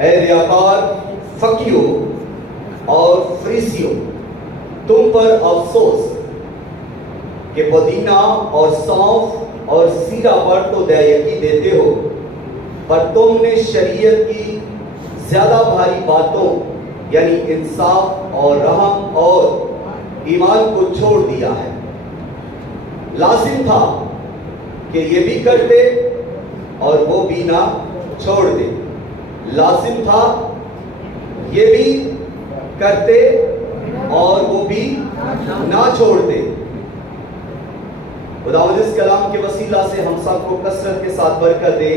ऐ रियाकार, फकीरों और फरीसियों, तुम पर अफसोस कि पुदीना और सौंफ और सीरा पर तो दयायकी देते हो, पर तुमने शरीयत की ज्यादा भारी बातों यानी इंसाफ और रहम और ईमान को छोड़ दिया है। लाजिम था कि ये भी करते और वो भी ना छोड़ दे। लाजिम था ये भी करते और वो भी ना छोड़ते। खुदावंद इस कलाम के वसीला से हम सबको कसरत के साथ बरकत दे,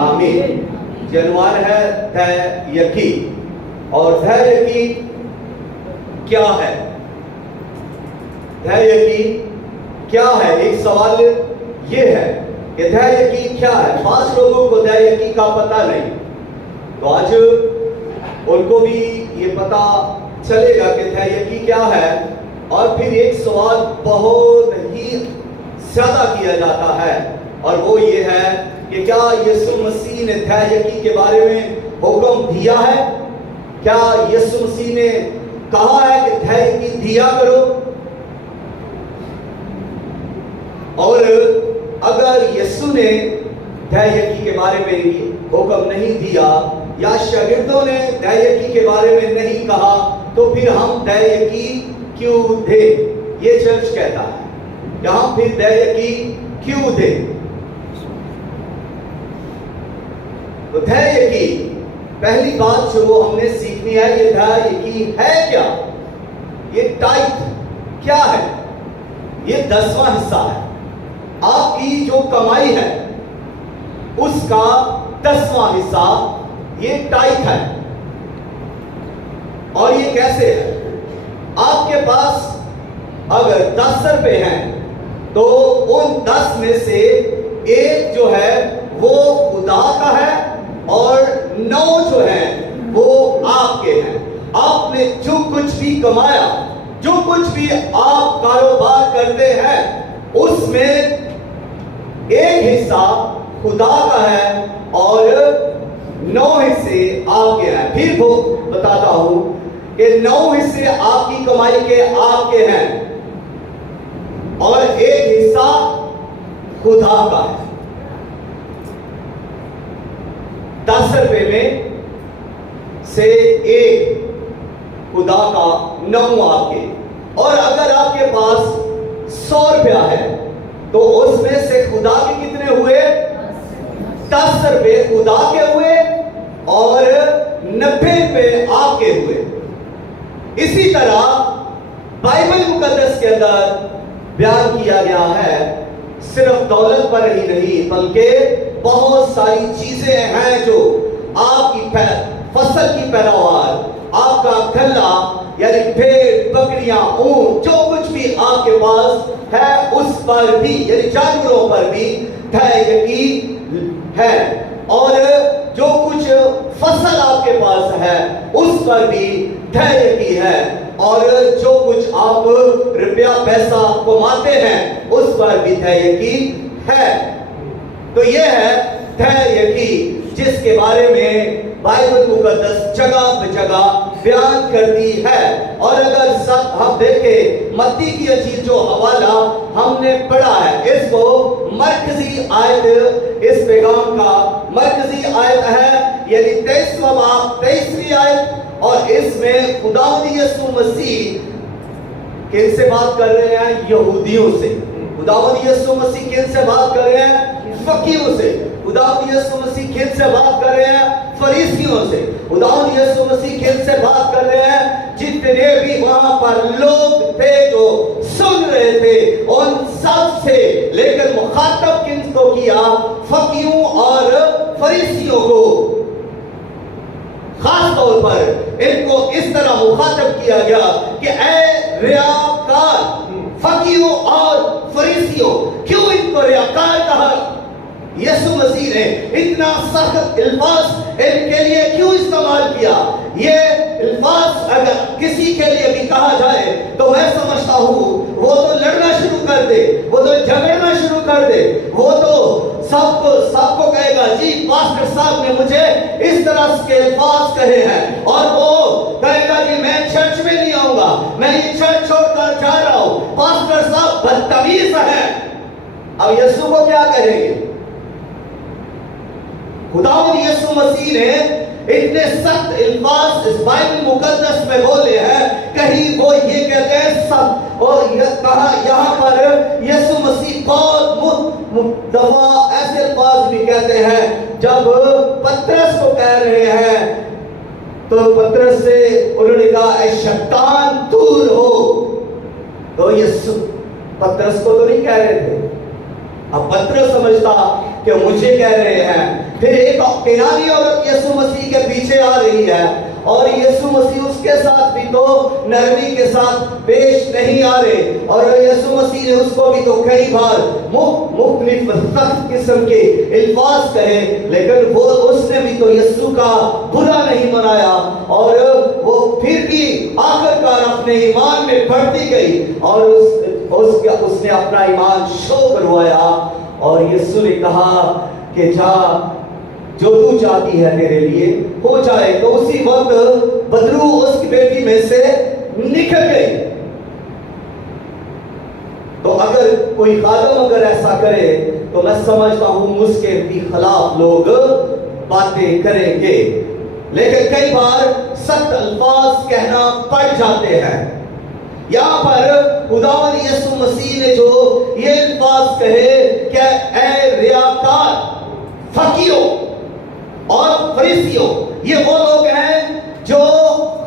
आमीन। जनवान है दयायकी, और दयायकी क्या है? दयायकी क्या है? एक सवाल ये है कि दयायकी क्या है। 5 लोगों को दयायकी का पता नहीं, तो आज उनको भी ये पता चलेगा कि दयायकी क्या है। और फिर एक सवाल बहुत ही ज्यादा किया जाता है, और वो ये है कि क्या यीशु मसीह ने दयायकी के बारे में हुक्म दिया है? क्या यीशु मसीह ने कहा है कि दयायकी दिया करो? और अगर यीशु ने दयायकी के बारे में हुक्म नहीं दिया या शागिर्दों ने दयायकी के बारे में नहीं कहा, तो फिर हम दयायकी क्यों दें? ये चर्च कहता है कि हम फिर दयायकी क्यों दें? तो दयायकी, पहली बात जो हमने सीखनी है, ये दयायकी है क्या? ये टाइप क्या है? ये 10वां हिस्सा है। आपकी जो कमाई है उसका 10वां हिस्सा ये टाइप है। और ये कैसे है? आपके पास अगर 10 रुपए हैं तो उन 10 में से एक जो है वो खुदा का है और 9 जो है वो आपके हैं। आपने जो कुछ भी कमाया, जो कुछ भी आप कारोबार करते हैं, उसमें एक हिस्सा खुदा का है और 9 हिस्से आपके हैं। फिर वो बताता हूं कि 9 हिस्से आपकी कमाई के आपके हैं और एक हिस्सा खुदा का है। 10 रुपए में से एक खुदा का, 9 आपके। और अगर आपके पास 100 रुपया है तो उसमें से खुदा के कितने हुए? 10 रुपए खुदा के हुए और 90 रुपए आपके हुए। इसी तरह बाइबल मुकद्दस के अंदर बयान किया गया है, सिर्फ दौलत पर ही नहीं बल्कि बहुत सारी चीजें हैं जो आपकी फसल की पैदावार, आपका गल्ला यानी भेड़, बकरियां, ऊंट, जो कुछ भी आपके पास है उस पर भी यानी जानवरों पर भी दयायकी है। और जो कुछ फसल आपके पास है उस पर भी दयायकी है। और जो कुछ आप रुपया पैसा कमाते हैं उस पर भी दयायकी है। तो यह है दयायकी, जिसके बारे में बाइबल मुकद्दस जगह पे जगह बयान करती है। और अगर सब हम देखें, मत्ती की अंजील जो हवाला हमने पढ़ा है, इसको मरकजी आयत, इस पैगाम का मरकजी आयत है यानी 23वां बाब 23वीं आयत। और इसमें खुदावंद यीशु मसीह किनसे बात कर रहे हैं? यहूदियों से। खुदावंद यीशु मसीह किनसे बात कर रहे हैं? फकीरों से। खुदावंद यीशु मसीह किनसे बात कर रहे हैं? फरीसियों से। खुदावंद यीशु मसीह किनसे बात कर रहे हैं? जितने भी वहां पर लोग थे जो सुन रहे थे उन सब से। लेकिन मुखातब किनको किया? फकीरों और फरीसियों को। खास तौर पर इनको इस तरह मुखातब किया गया कि ऐ रियाकार, फकीरों और फरीसियों। क्यों इनको रियाकार कहा? यीशु मसीह ने इतना सख्त अल्फाज इनके लिए क्यों इस्तेमाल किया? ये अल्फाज अगर किसी के लिए भी कहा जाए तो मैं समझता हूं वो तो लड़ना शुरू कर दे, वो तो झगड़ना शुरू कर दे, वो तो सबको कहेगा जी पास्टर साहब ने मुझे इस इस तरह के अल्फाज कहे हैं, और वो कहेगा कि मैं चर्च में नहीं आऊंगा, मैं ये चर्च छोड़कर जा रहा हूं, पास्टर साहब बदतमीज है। अब यीशु को क्या कहेंगे? खुदावंद यीशु मसीह ने इतने सख्त अल्फाज इस बाइबल मुकद्दस में बोले हैं, कहीं वो ये कहते हैं सब, और कहा यहाँ पर यीशु मसीह बहुत दफा ऐसे अल्फाज भी कहते हैं, जब पतरस को कह रहे हैं तो पतरस से उन्होंने कहा ऐ शैतान दूर हो, तो यीशु पतरस को तो नहीं कह रहे थे, अब पतरस समझता कि मुझे कह रहे हैं। फिर एक केनानी औरत यीशु मसीह के पीछे आ रही है, और यीशु मसीह उसके साथ भी तो नरमी के साथ पेश नहीं आ रहे, और यीशु मसीह ने उसको भी तो कई बार मुख्तलिफ सख्त किस्म के अल्फाज कहे, लेकिन वो उसने भी तो यीशु का बुरा नहीं मनाया, और वो फिर भी आखिरकार अपने ईमान में बढ़ती गई, और उसने अपना ईमान शो करवाया, और यीशु ने कहा कि जा जो तू चाहती है तेरे लिए हो जाए। तो उसी वक्त बदरू उसकी बेटी में से निकल गई। तो अगर कोई खादम अगर ऐसा करे तो मैं समझता हूं उसके भी खिलाफ लोग बातें करेंगे, लेकिन कई बार सख्त अल्फाज कहना पड़ जाते हैं। यहां पर खुदावंद यीशु मसीह ने जो ये अल्फाज कहे कि ऐ रियाकार, फकीरों और फरीसियों, ये वो लोग हैं जो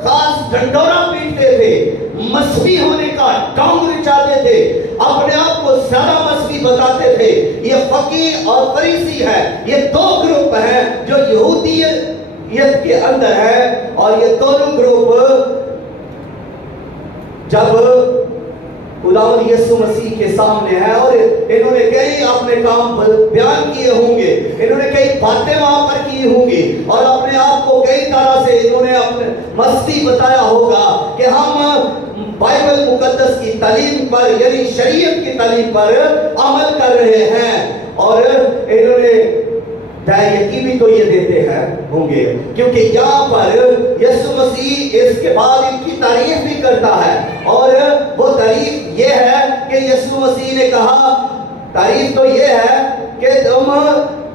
खास ढंढोरा पीटते थे, मसीही होने का ढोंग रिचाते थे, अपने आप को ज्यादा मसीही बताते थे। ये फकीर और फरीसी है, ये दो ग्रुप हैं जो यहूदियत के अंदर है, और ये दोनों ग्रुप जब खुदावंद यीशु मसीह के सामने है, और इन्होंने कई अपने काम बयान किए होंगे, इन्होंने कई बातें वहां पर की होंगी, और अपने आप को कई तरह से इन्होंने अपने मस्ती बताया होगा कि हम बाइबल मुकद्दस की तालीम पर यानी शरीयत की तालीम पर अमल कर रहे हैं, और इन्होंने यकीन भी तो ये देते हैं होंगे, क्योंकि यहाँ पर यीशु मसीह इसके बाद इनकी तारीफ भी करता है, और वो तारीफ ये है कि यीशु मसीह ने कहा, तारीफ तो ये है कि तुम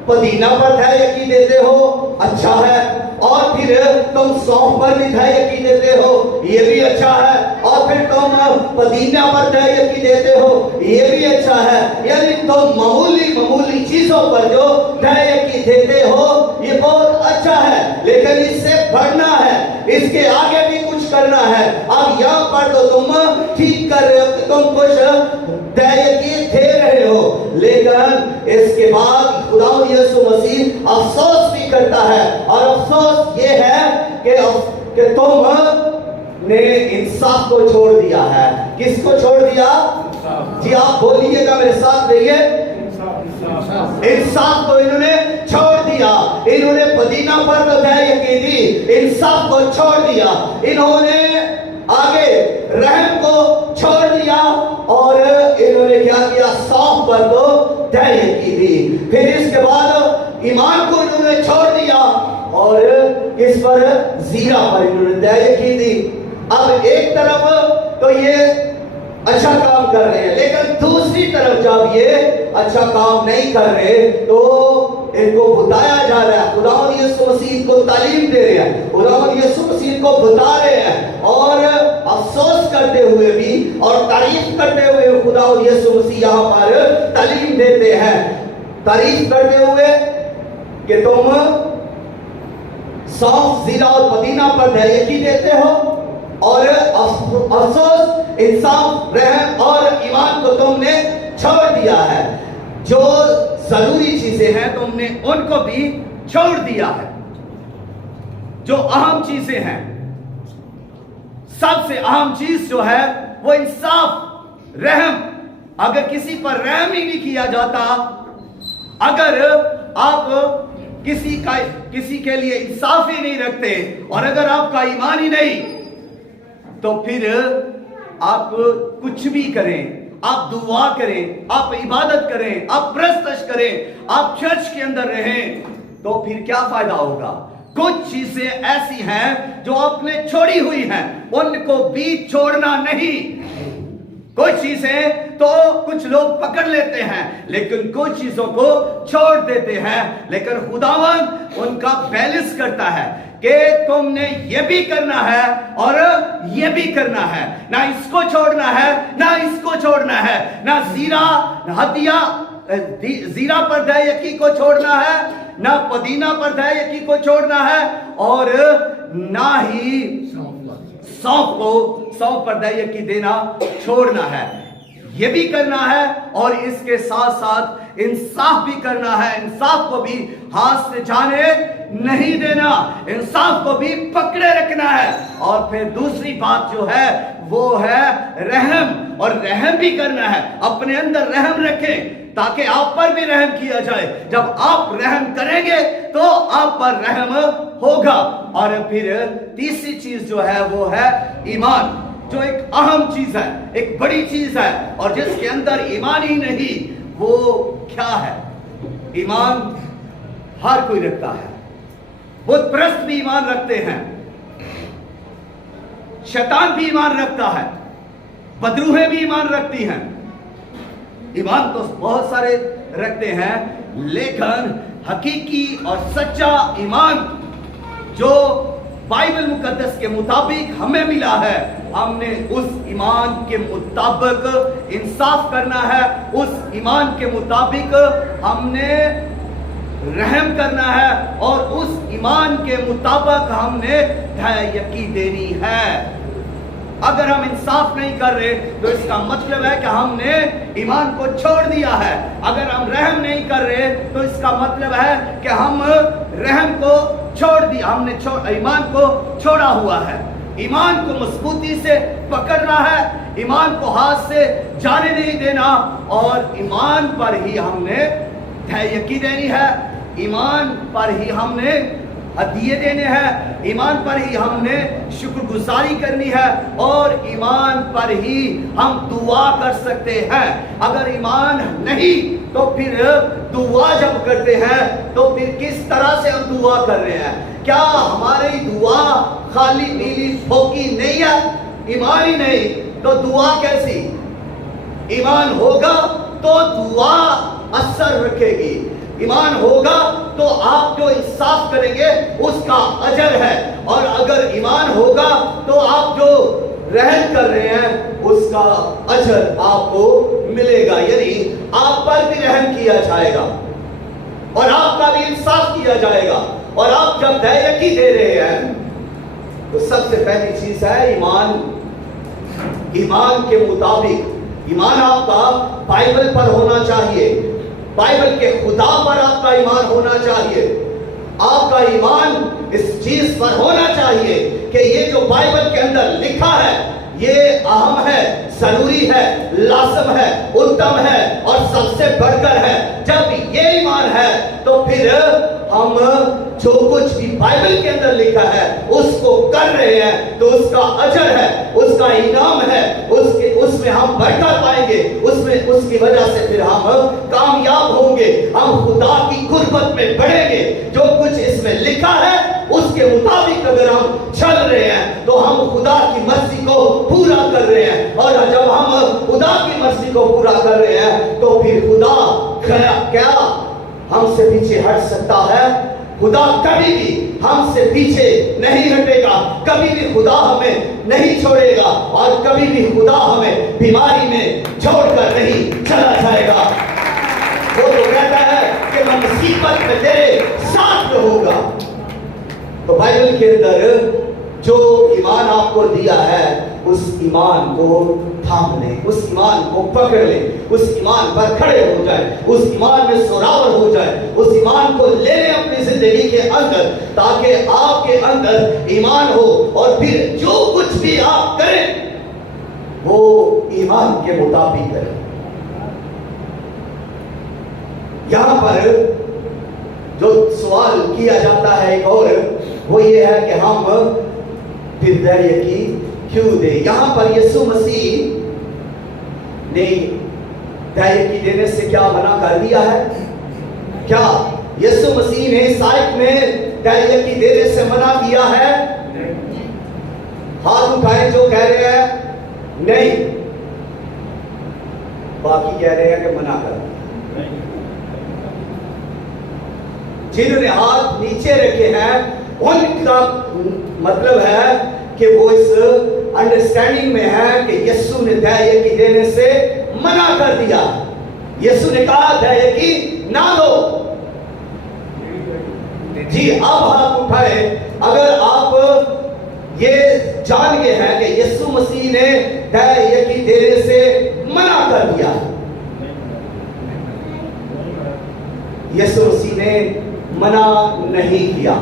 पुदीना पर यकीन देते हो, अच्छा है, और फिर तुम सौंफ पर भी यकीन देते हो, ये भी अच्छा है, और फिर तुम पुदीना पर यकीन देते हो, ये भी अच्छा है। यानी तुम मामूली चीजों पर जो यकीन देते हो ये बहुत अच्छा है, लेकिन इससे बढ़ना है, इसके आगे भी कुछ करना है। अब यहाँ पर तो तुम ठीक कर रहे हो कि तुम कुछ यकीन दे रहे हो, लेकिन इसके बाद खुदावंद यीशु मसीह अफसोस भी करता है, और अफसोस ये है कि तुम ने इंसाफ को छोड़ दिया है। किसको छोड़ दिया? जी आप बोलिएगा मेरे साथ, रहिए। इंसाफ को इन्होंने छोड़ दिया, इन्होंने पुदीना पर तो यकीन दी, इंसाफ को छोड़ दिया, इन्होंने आगे रहम को छोड़ दिया, और इन्होंने क्या किया? सौंफ पर तो यकीन दी। फिर इसके बाद ईमान को इन्होंने छोड़ दिया, और इस पर जीरा पर इन्होंने यकीन दी। अब एक तरफ तो ये अच्छा काम कर रहे हैं, लेकिन दूसरी तरफ जब ये अच्छा काम नहीं कर रहे तो इनको बताया जा रहा है। खुदावंद यीशु मसीह को तालीम दे रहे हैं, खुदावंद यीशु मसीह को बता रहे हैं, और अफसोस करते हुए भी और तारीफ करते हुए खुदावंद यीशु मसीह यहाँ पर तालीम देते हैं, तारीफ करते हुए कि तुम सौंफ, जीरा और पुदीना पर यकीन देते हो, और अफसोस इंसाफ, रहम और ईमान को तुमने छोड़ दिया है। जो जरूरी चीजें हैं तुमने उनको भी छोड़ दिया है। जो अहम चीजें हैं, सबसे अहम चीज जो है वो इंसाफ, रहम। अगर किसी पर रहम ही नहीं किया जाता, अगर आप किसी के लिए इंसाफ ही नहीं रखते, और अगर आपका ईमान ही नहीं, तो फिर आप कुछ भी करें, आप दुआ करें, आप इबादत करें, आप प्रस्तश करें, आप चर्च के अंदर रहें, तो फिर क्या फायदा होगा? कुछ चीजें ऐसी हैं जो आपने छोड़ी हुई हैं, उनको भी छोड़ना नहीं। कुछ चीजें तो कुछ लोग पकड़ लेते हैं, लेकिन कुछ चीजों को छोड़ देते हैं। लेकिन खुदावंद उनका बैलेंस करता है कि तुमने ये भी करना है और ये भी करना है, ना इसको छोड़ना है ना इसको छोड़ना है, ना जीरा पर दयाकी को छोड़ना है, ना पुदीना पर दयाकी को छोड़ना है, और ना ही सौंफ पर दयाकी देना छोड़ना है। ये भी करना है और इसके साथ साथ इंसाफ भी करना है। इंसाफ को भी हाथ से जाने नहीं देना, इंसाफ को भी पकड़े रखना है। और फिर दूसरी बात जो है वो है रहम, और रहम भी करना है। अपने अंदर रहम रखें ताकि आप पर भी रहम किया जाए। जब आप रहम करेंगे तो आप पर रहम होगा। और फिर तीसरी चीज जो है वो है ईमान, जो एक अहम चीज है, एक बड़ी चीज है, और जिसके अंदर ईमान ही नहीं, वो क्या है? ईमान हर कोई रखता है। बुत परस्त भी ईमान रखते हैं, शैतान भी ईमान रखता है, बदरूहें भी ईमान रखती हैं। ईमान तो बहुत सारे रखते हैं, लेकिन हकीकी और सच्चा ईमान जो बाइबल मुकद्दस के मुताबिक हमें मिला है, हमने उस ईमान के मुताबिक इंसाफ करना है। उस ईमान के मुताबिक हमने रहम करना है, और उस ईमान के मुताबिक हमने दयाकी देनी है। अगर हम इंसाफ नहीं कर रहे तो इसका मतलब है कि हमने ईमान को छोड़ दिया है। अगर हम रहम नहीं कर रहे तो इसका मतलब है कि हम रहम को छोड़ दिया, हमने ईमान को छोड़ा हुआ है। ईमान को मजबूती से पकड़ना है, ईमान को हाथ से जाने नहीं देना, और ईमान पर ही हमने दयाकी देनी है, ईमान पर ही हमने हदिये देने हैं, ईमान पर ही हमने शुक्रगुजारी करनी है, और ईमान पर ही हम दुआ कर सकते हैं। अगर ईमान नहीं तो फिर दुआ जब करते हैं तो फिर किस तरह से हम दुआ कर रहे हैं? क्या हमारी दुआ खाली नीली फोकी नहीं है? ईमान ही नहीं तो दुआ कैसी? ईमान होगा तो दुआ असर रखेगी, ईमान होगा तो आप जो इंसाफ करेंगे उसका अजर है, और अगर ईमान होगा तो आप जो रहम कर रहे हैं उसका अजर आपको मिलेगा। यानी आप पर भी रहम किया जाएगा और आपका भी इंसाफ किया जाएगा। और आप जब दयाकी दे रहे हैं तो सबसे पहली चीज है ईमान। ईमान के मुताबिक, ईमान आपका बाइबल पर होना चाहिए, बाइबल के खुदा पर आपका ईमान होना चाहिए। आपका ईमान इस चीज पर होना चाहिए कि ये जो बाइबल के अंदर लिखा है ये अहम है, जरूरी है, लाजम है, उत्तम है और सबसे बढ़कर है। जब ये ईमान है तो फिर हम जो कुछ भी बाइबल के अंदर लिखा है उसको कर रहे हैं तो उसका अजर है, उसका इनाम है, उसमें हम बढ़कर पाएंगे, उसमें उसकी वजह से फिर हम कामयाब होंगे, हम खुदा की कुर्बत में बढ़ेंगे। जो कुछ इसमें लिखा है उसके मुताबिक अगर हम चल रहे हैं तो हम खुदा की मर्जी को पूरा कर रहे हैं, और जब हम खुदा की मर्जी को पूरा कर रहे हैं तो फिर खुदा क्या हमसे पीछे हट सकता है? खुदा कभी भी हमसे पीछे नहीं हटेगा, कभी भी खुदा हमें नहीं छोड़ेगा, और कभी भी खुदा हमें बीमारी में छोड़कर नहीं चला जाएगा। वो तो कहता है कि मैं मुसीबत में तेरे साथ रहूंगा। तो बाइबल के अंदर जो ईमान आपको दिया है उस ईमान को थाम ले, उस ईमान को पकड़ ले, उस ईमान पर खड़े हो जाए, उस ईमान में सोरावर हो जाए, उस ईमान को ले ले अपनी जिंदगी के अंदर, ताकि आपके अंदर ईमान हो और फिर जो कुछ भी आप करें वो ईमान के मुताबिक करें। यहां पर जो सवाल किया जाता है एक और, वो ये है कि हम फिर दयाकी क्यों दे? यहां पर यीशु मसीह ने दयाकी देने से क्या मना कर दिया है? क्या यीशु मसीह ने साइक में दया की देने से मना किया है? हाथ उठाएं जो कह रहे हैं नहीं, बाकी कह रहे हैं कि मना कर। जिन्होंने हाथ नीचे रखे हैं उनका मतलब है कि वो इस अंडरस्टैंडिंग में है कि यीशु ने दया की देने से मना कर दिया। यीशु ने कहा दया की ना दो। जी, अब हाथ उठाए अगर आप ये जान गए हैं कि यीशु मसीह ने दया की देने से मना कर दिया। यीशु मसीह ने मना नहीं किया।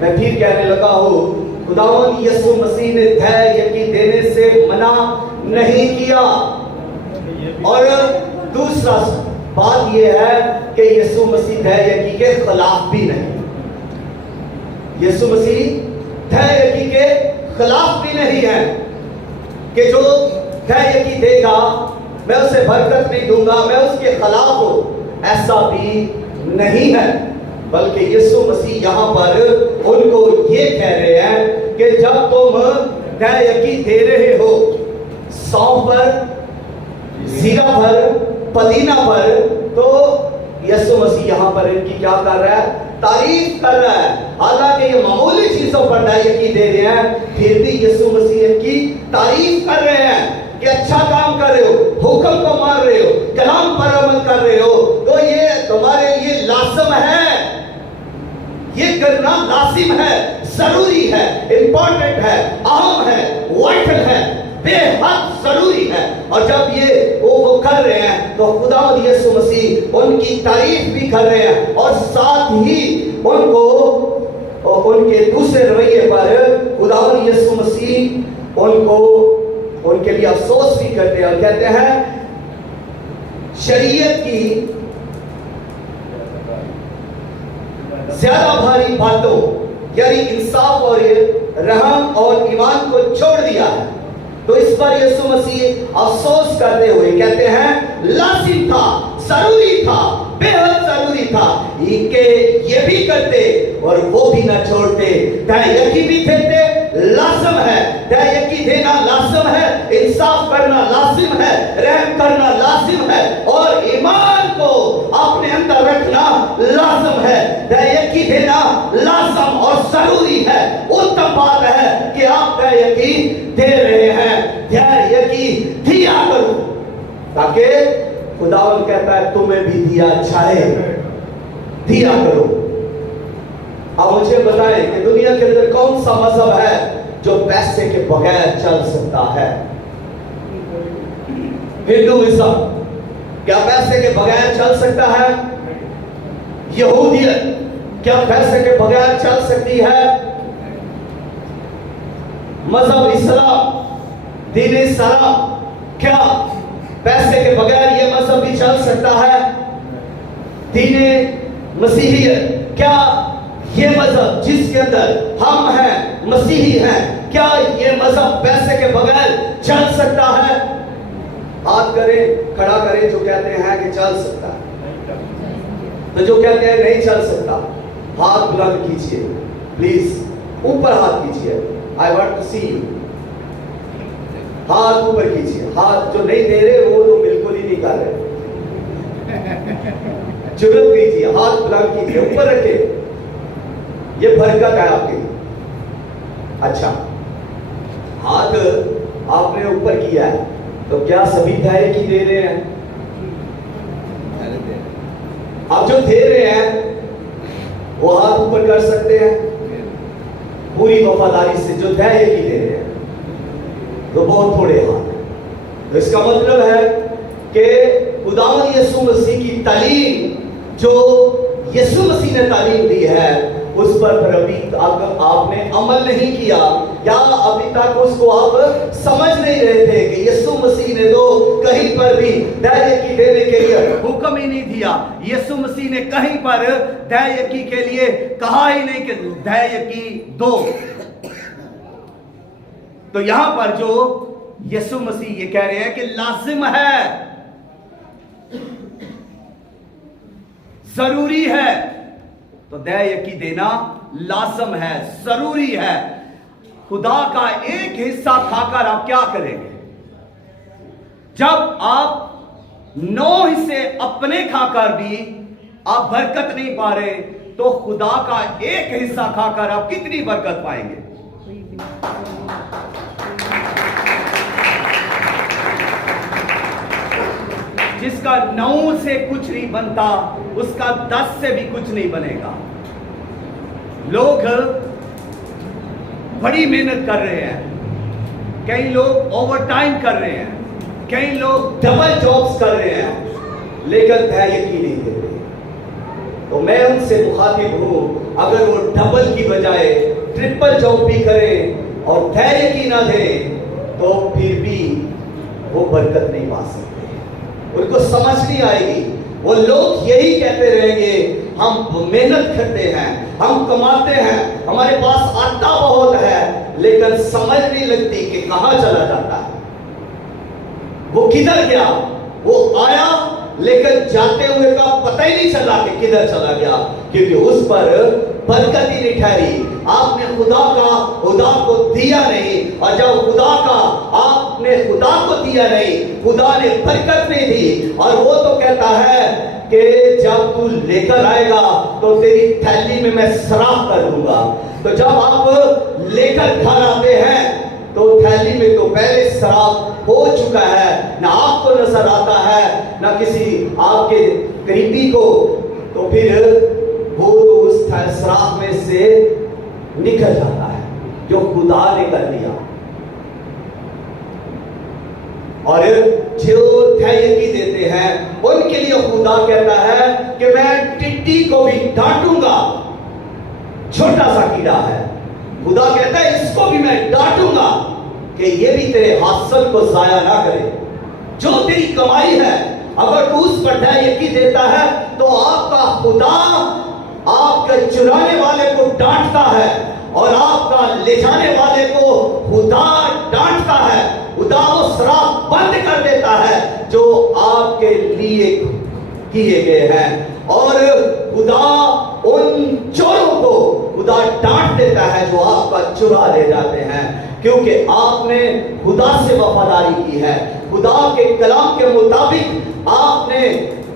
मैं फिर कहने लगा हूं, खुदावंद यीशु मसीह ने दया की देने से मना नहीं किया। और दूसरा बात यह है कि यीशु मसीह दया की के खिलाफ भी नहीं। यीशु मसीह दया की के खिलाफ भी नहीं है कि जो दया की देगा मैं उसे बरकत नहीं दूंगा, मैं उसके खिलाफ हूं, ऐसा भी नहीं है। बल्कि यीशु मसीह यहां पर उनको ये कह रहे हैं कि जब तुम दया की दे रहे हो, सौंफ पर, जीरा पर, पुदीना पर, तो यीशु मसीह यहां पर इनकी क्या कर रहा है? तारीफ कर रहा है। हालांकि ये मामूली चीजों पर दया की दे रहे हैं, फिर भी यीशु मसीह इनकी तारीफ कर रहे हैं कि अच्छा काम कर रहे हो, हुक्म को मान रहे हो, कलाम पर अमल कर रहे हो, तो ये तुम्हारे लिए लाज़िम है, ये करना लाजिम है, जरूरी है, इंपॉर्टेंट है, अहम है, वाइटल है, बेहद जरूरी है। और जब ये वो कर रहे हैं तो खुदावंद यीशु मसीह उनकी तारीफ भी कर रहे हैं और साथ ही उनको उनके दूसरे रवैये पर खुदावंद यीशु मसीह उनको उनके लिए अफसोस भी करते हैं और कहते हैं शरीयत की ज्यादा भारी बातों यानी इंसाफ और रहम और ईमान को छोड़ दिया है। तो इस पर यीशु मसीह अफसोस करते हुए कहते हैं लाजिम था, जरूरी था, बेहद जरूरी था कि ये भी करते और वो भी ना छोड़ते। दया की भी देते, लाजिम है, दया की देना लाजिम है, इंसाफ करना लाजिम है, रहम करना लाजिम है और ईमान को अपने अंदर रखना लाजिम है। दया की देना लाजिम और जरूरी है। उत्तम बात है कि आप दया की दे रहे हैं, दया की दिया करो, ताकि खुदावंद कहता है तुम्हें भी दिया जाए, दिया करो। अब मुझे बताएं कि दुनिया के अंदर कौन सा मजहब है जो पैसे के बगैर चल सकता है? हिंदुइज्म क्या पैसे के बगैर चल सकता है? यहूदियत क्या पैसे के बगैर चल सकती है? मजहब इस्लाम, दीन इस्लाम क्या पैसे के बगैर यह मजहब भी चल सकता है? दीन मसीहियत क्या ये मजहब जिसके अंदर हम हैं, मसीही हैं, क्या ये मजहब पैसे के बगैर चल सकता है? हाथ करें, खड़ा करें जो कहते हैं कि चल सकता है, तो जो कहते हैं नहीं चल सकता हाथ बुलंद कीजिए, प्लीज ऊपर हाथ कीजिए। I want to see you. हाथ ऊपर कीजिए। हाथ जो नहीं दे रहे वो तो बिल्कुल ही नहीं कर रहे। जुर्रत कीजिए, हाथ बुलंद कीजिए, ऊपर रखिए, ये बरकत है आपकी। अच्छा, हाथ आपने ऊपर किया है तो क्या सभी दया की दे रहे हैं? आप जो दे रहे हैं वो हाथ ऊपर कर सकते हैं पूरी वफादारी से। जो दया की दे रहे हैं तो बहुत थोड़े हाथ। तो इसका मतलब है कि खुदावंद यीशु मसीह की तालीम जो यीशु मसीह ने तालीम दी है उस पर अभी तक आपने अमल नहीं किया, या अभी तक उसको आप समझ नहीं रहे थे कि यीशु मसीह ने तो कहीं पर भी दया की देने के लिए हुक्म ही नहीं दिया। यीशु मसीह ने कहीं पर दया की के लिए कहा ही नहीं कि दया की दो। तो यहां पर जो यीशु मसीह ये कह रहे हैं कि लाजिम है, जरूरी है। तो दैयकी देना लाजम है, जरूरी है। खुदा का एक हिस्सा खाकर आप क्या करेंगे? जब आप 9 हिस्से अपने खाकर भी आप बरकत नहीं पा रहे, तो खुदा का एक हिस्सा खाकर आप कितनी बरकत पाएंगे? जिसका 9 से कुछ नहीं बनता, उसका 10 से भी कुछ नहीं बनेगा। लोग बड़ी मेहनत कर रहे हैं, कई लोग ओवर टाइम कर रहे हैं, कई लोग डबल जॉब्स कर रहे हैं, लेकिन दैयकी नहीं दे रहे। तो मैं उनसे मुखातिब हूं, अगर वो डबल की बजाय ट्रिपल जॉब भी करें और दैयकी ना दे, तो फिर भी वो बरकत नहीं पा सकते। उनको समझ नहीं आएगी। वो लोग यही कहते रहेंगे, हम मेहनत करते हैं, हम कमाते हैं, हमारे पास आता बहुत है, लेकिन समझ नहीं लगती कि कहां चला जाता है, वो किधर गया। वो आया, लेकिन जाते हुए का पता ही नहीं चला कि किधर चला गया, क्योंकि उस पर बरकत ही नहीं ठहरी। आपने खुदा को दिया नहीं, और जब आपने खुदा को दिया नहीं, खुदा ने बरकत नहीं दी। और वो तो कहता है कि जब तू लेकर आएगा तो तेरी थैली में मैं शराब कर दूंगा। तो जब आप लेकर घर आते हैं तो थैली में तो पहले शराब हो चुका है, ना आपको नजर आता है ना किसी आपके करीबी को, तो फिर वो तो उस शराब में से निकल जाता है जो खुदा ने कर दिया। और जो दैयकी देते हैं उनके लिए खुदा कहता है कि मैं टिड्डी को भी डांटूंगा। छोटा सा कीड़ा है, खुदा कहता है इसको भी मैं डांटूंगा कि ये भी तेरे हासिल को जाया ना करे। जो तेरी कमाई है, अगर तू उस पर दैयकी देता है, तो आपका खुदा आपके चुराने वाले को डांटता है, और आपका ले जाने वाले को खुदा डांटता है। खुदा वो शराब बंद कर देता है जो आपके लिए किए गए हैं, और खुदा उन चोरों को खुदा डांट देता है जो आपका चुरा ले जाते हैं, क्योंकि आपने खुदा से वफादारी की है। खुदा के कलाम के मुताबिक आपने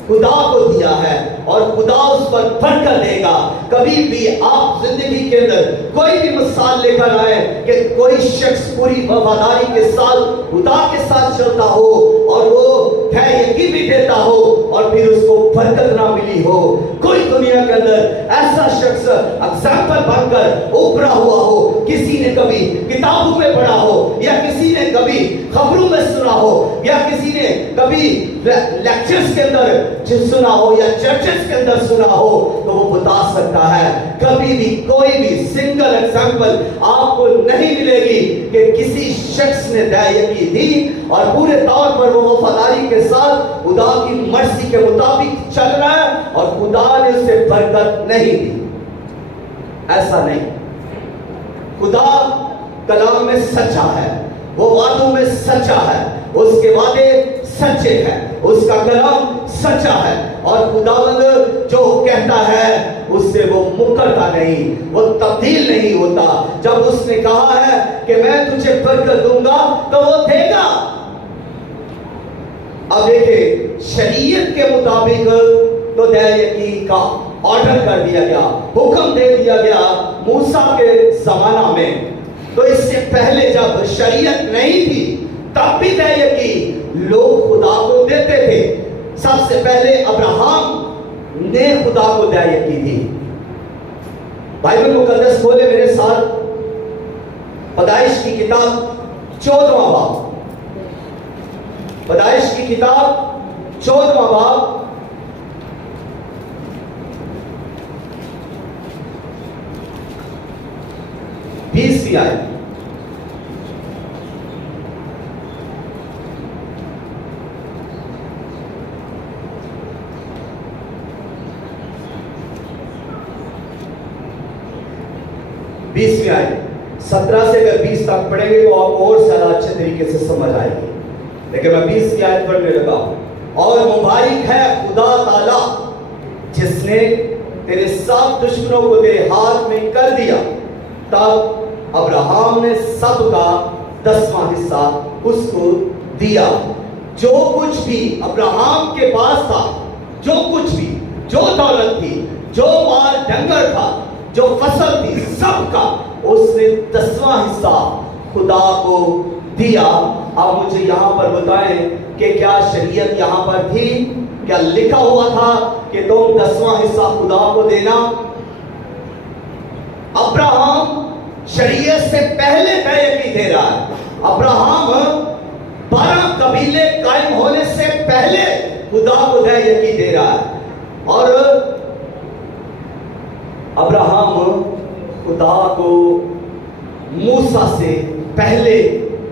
खुदा को दिया है, और खुदा उस पर बरकत देगा। कभी भी आप जिंदगी के अंदर कोई भी मिसाल लेकर आए कि कोई शख्स पूरी वफादारी के साथ खुदा के साथ चलता हो, और वो दैयकी भी देता हो, और फिर उसको बरकत ना मिली हो। कोई दुनिया के अंदर ऐसा शख्स एग्जाम्पल बनकर उभरा हुआ हो, किसी ने कभी किताबों में पढ़ा हो, या किसी ने कभी खबरों में सुना हो, या किसी ने कभी लेक्चर्स के अंदर सुना हो, या चर्चेस के अंदर सुना हो, तो वो बता सकता है। कभी भी कोई भी सिंगल एग्जाम्पल आपको नहीं मिलेगी कि किसी शख्स ने दैयकी दी और पूरे तौर पर वो वफादारी के साथ खुदा की मर्जी के मुताबिक चल रहा है और खुदा ने उसे बरकत नहीं दी। ऐसा नहीं। खुदा कलाम में सच्चा है, वो वादों में सच्चा है, उसके वादे सच्चे हैं, उसका कलाम सच्चा है, और खुदावंद जो कहता है उससे वो मुकरता नहीं, वो तब्दील नहीं होता। जब उसने कहा है कि मैं तुझे बरकत दूंगा, तो वो देगा। अब देखिए, शरीयत के मुताबिक तो दैयकी का ऑर्डर कर दिया गया, हुक्म दे दिया गया मूसा के जमाना में। तो इससे पहले जब शरीयत नहीं थी, तब भी दैयकी लोग खुदा को देते थे। सबसे पहले अब्राहम ने खुदा को दैयकी दी। बाइबल मुकद्दस खोले मेरे साथ, पैदाइश की किताब 14वां बाब, पैदाइश की किताब 14वां बाब, 20वीं आयत। बीसवीं आयत 17 से अगर 20 तक पढ़ेंगे तो आपको और ज्यादा अच्छे तरीके से समझ आएगी, लेकिन मैं 20 की आयत पढ़ने लगा। और मुबारक है खुदा ताला जिसने तेरे सब दुश्मनों को तेरे हाथ में कर दिया। तब अब्राहम ने सबका 10वां हिस्सा उसको दिया। जो कुछ भी अब्राहम के पास था, जो कुछ भी, जो दौलत थी, जो माल डंगर था, जो फसल थी, सबका उसने 10वां हिस्सा खुदा को दिया। अब मुझे यहां पर बताएं कि क्या शरीयत यहां पर थी? क्या लिखा हुआ था कि तुम 10वां हिस्सा खुदा को देना? अब्राहम शरीयत से पहले तय की दे रहा है। अब्राहम 12 कबीले कायम होने से पहले खुदा को तय की दे रहा है। और अब्राहम खुदा को मूसा से पहले,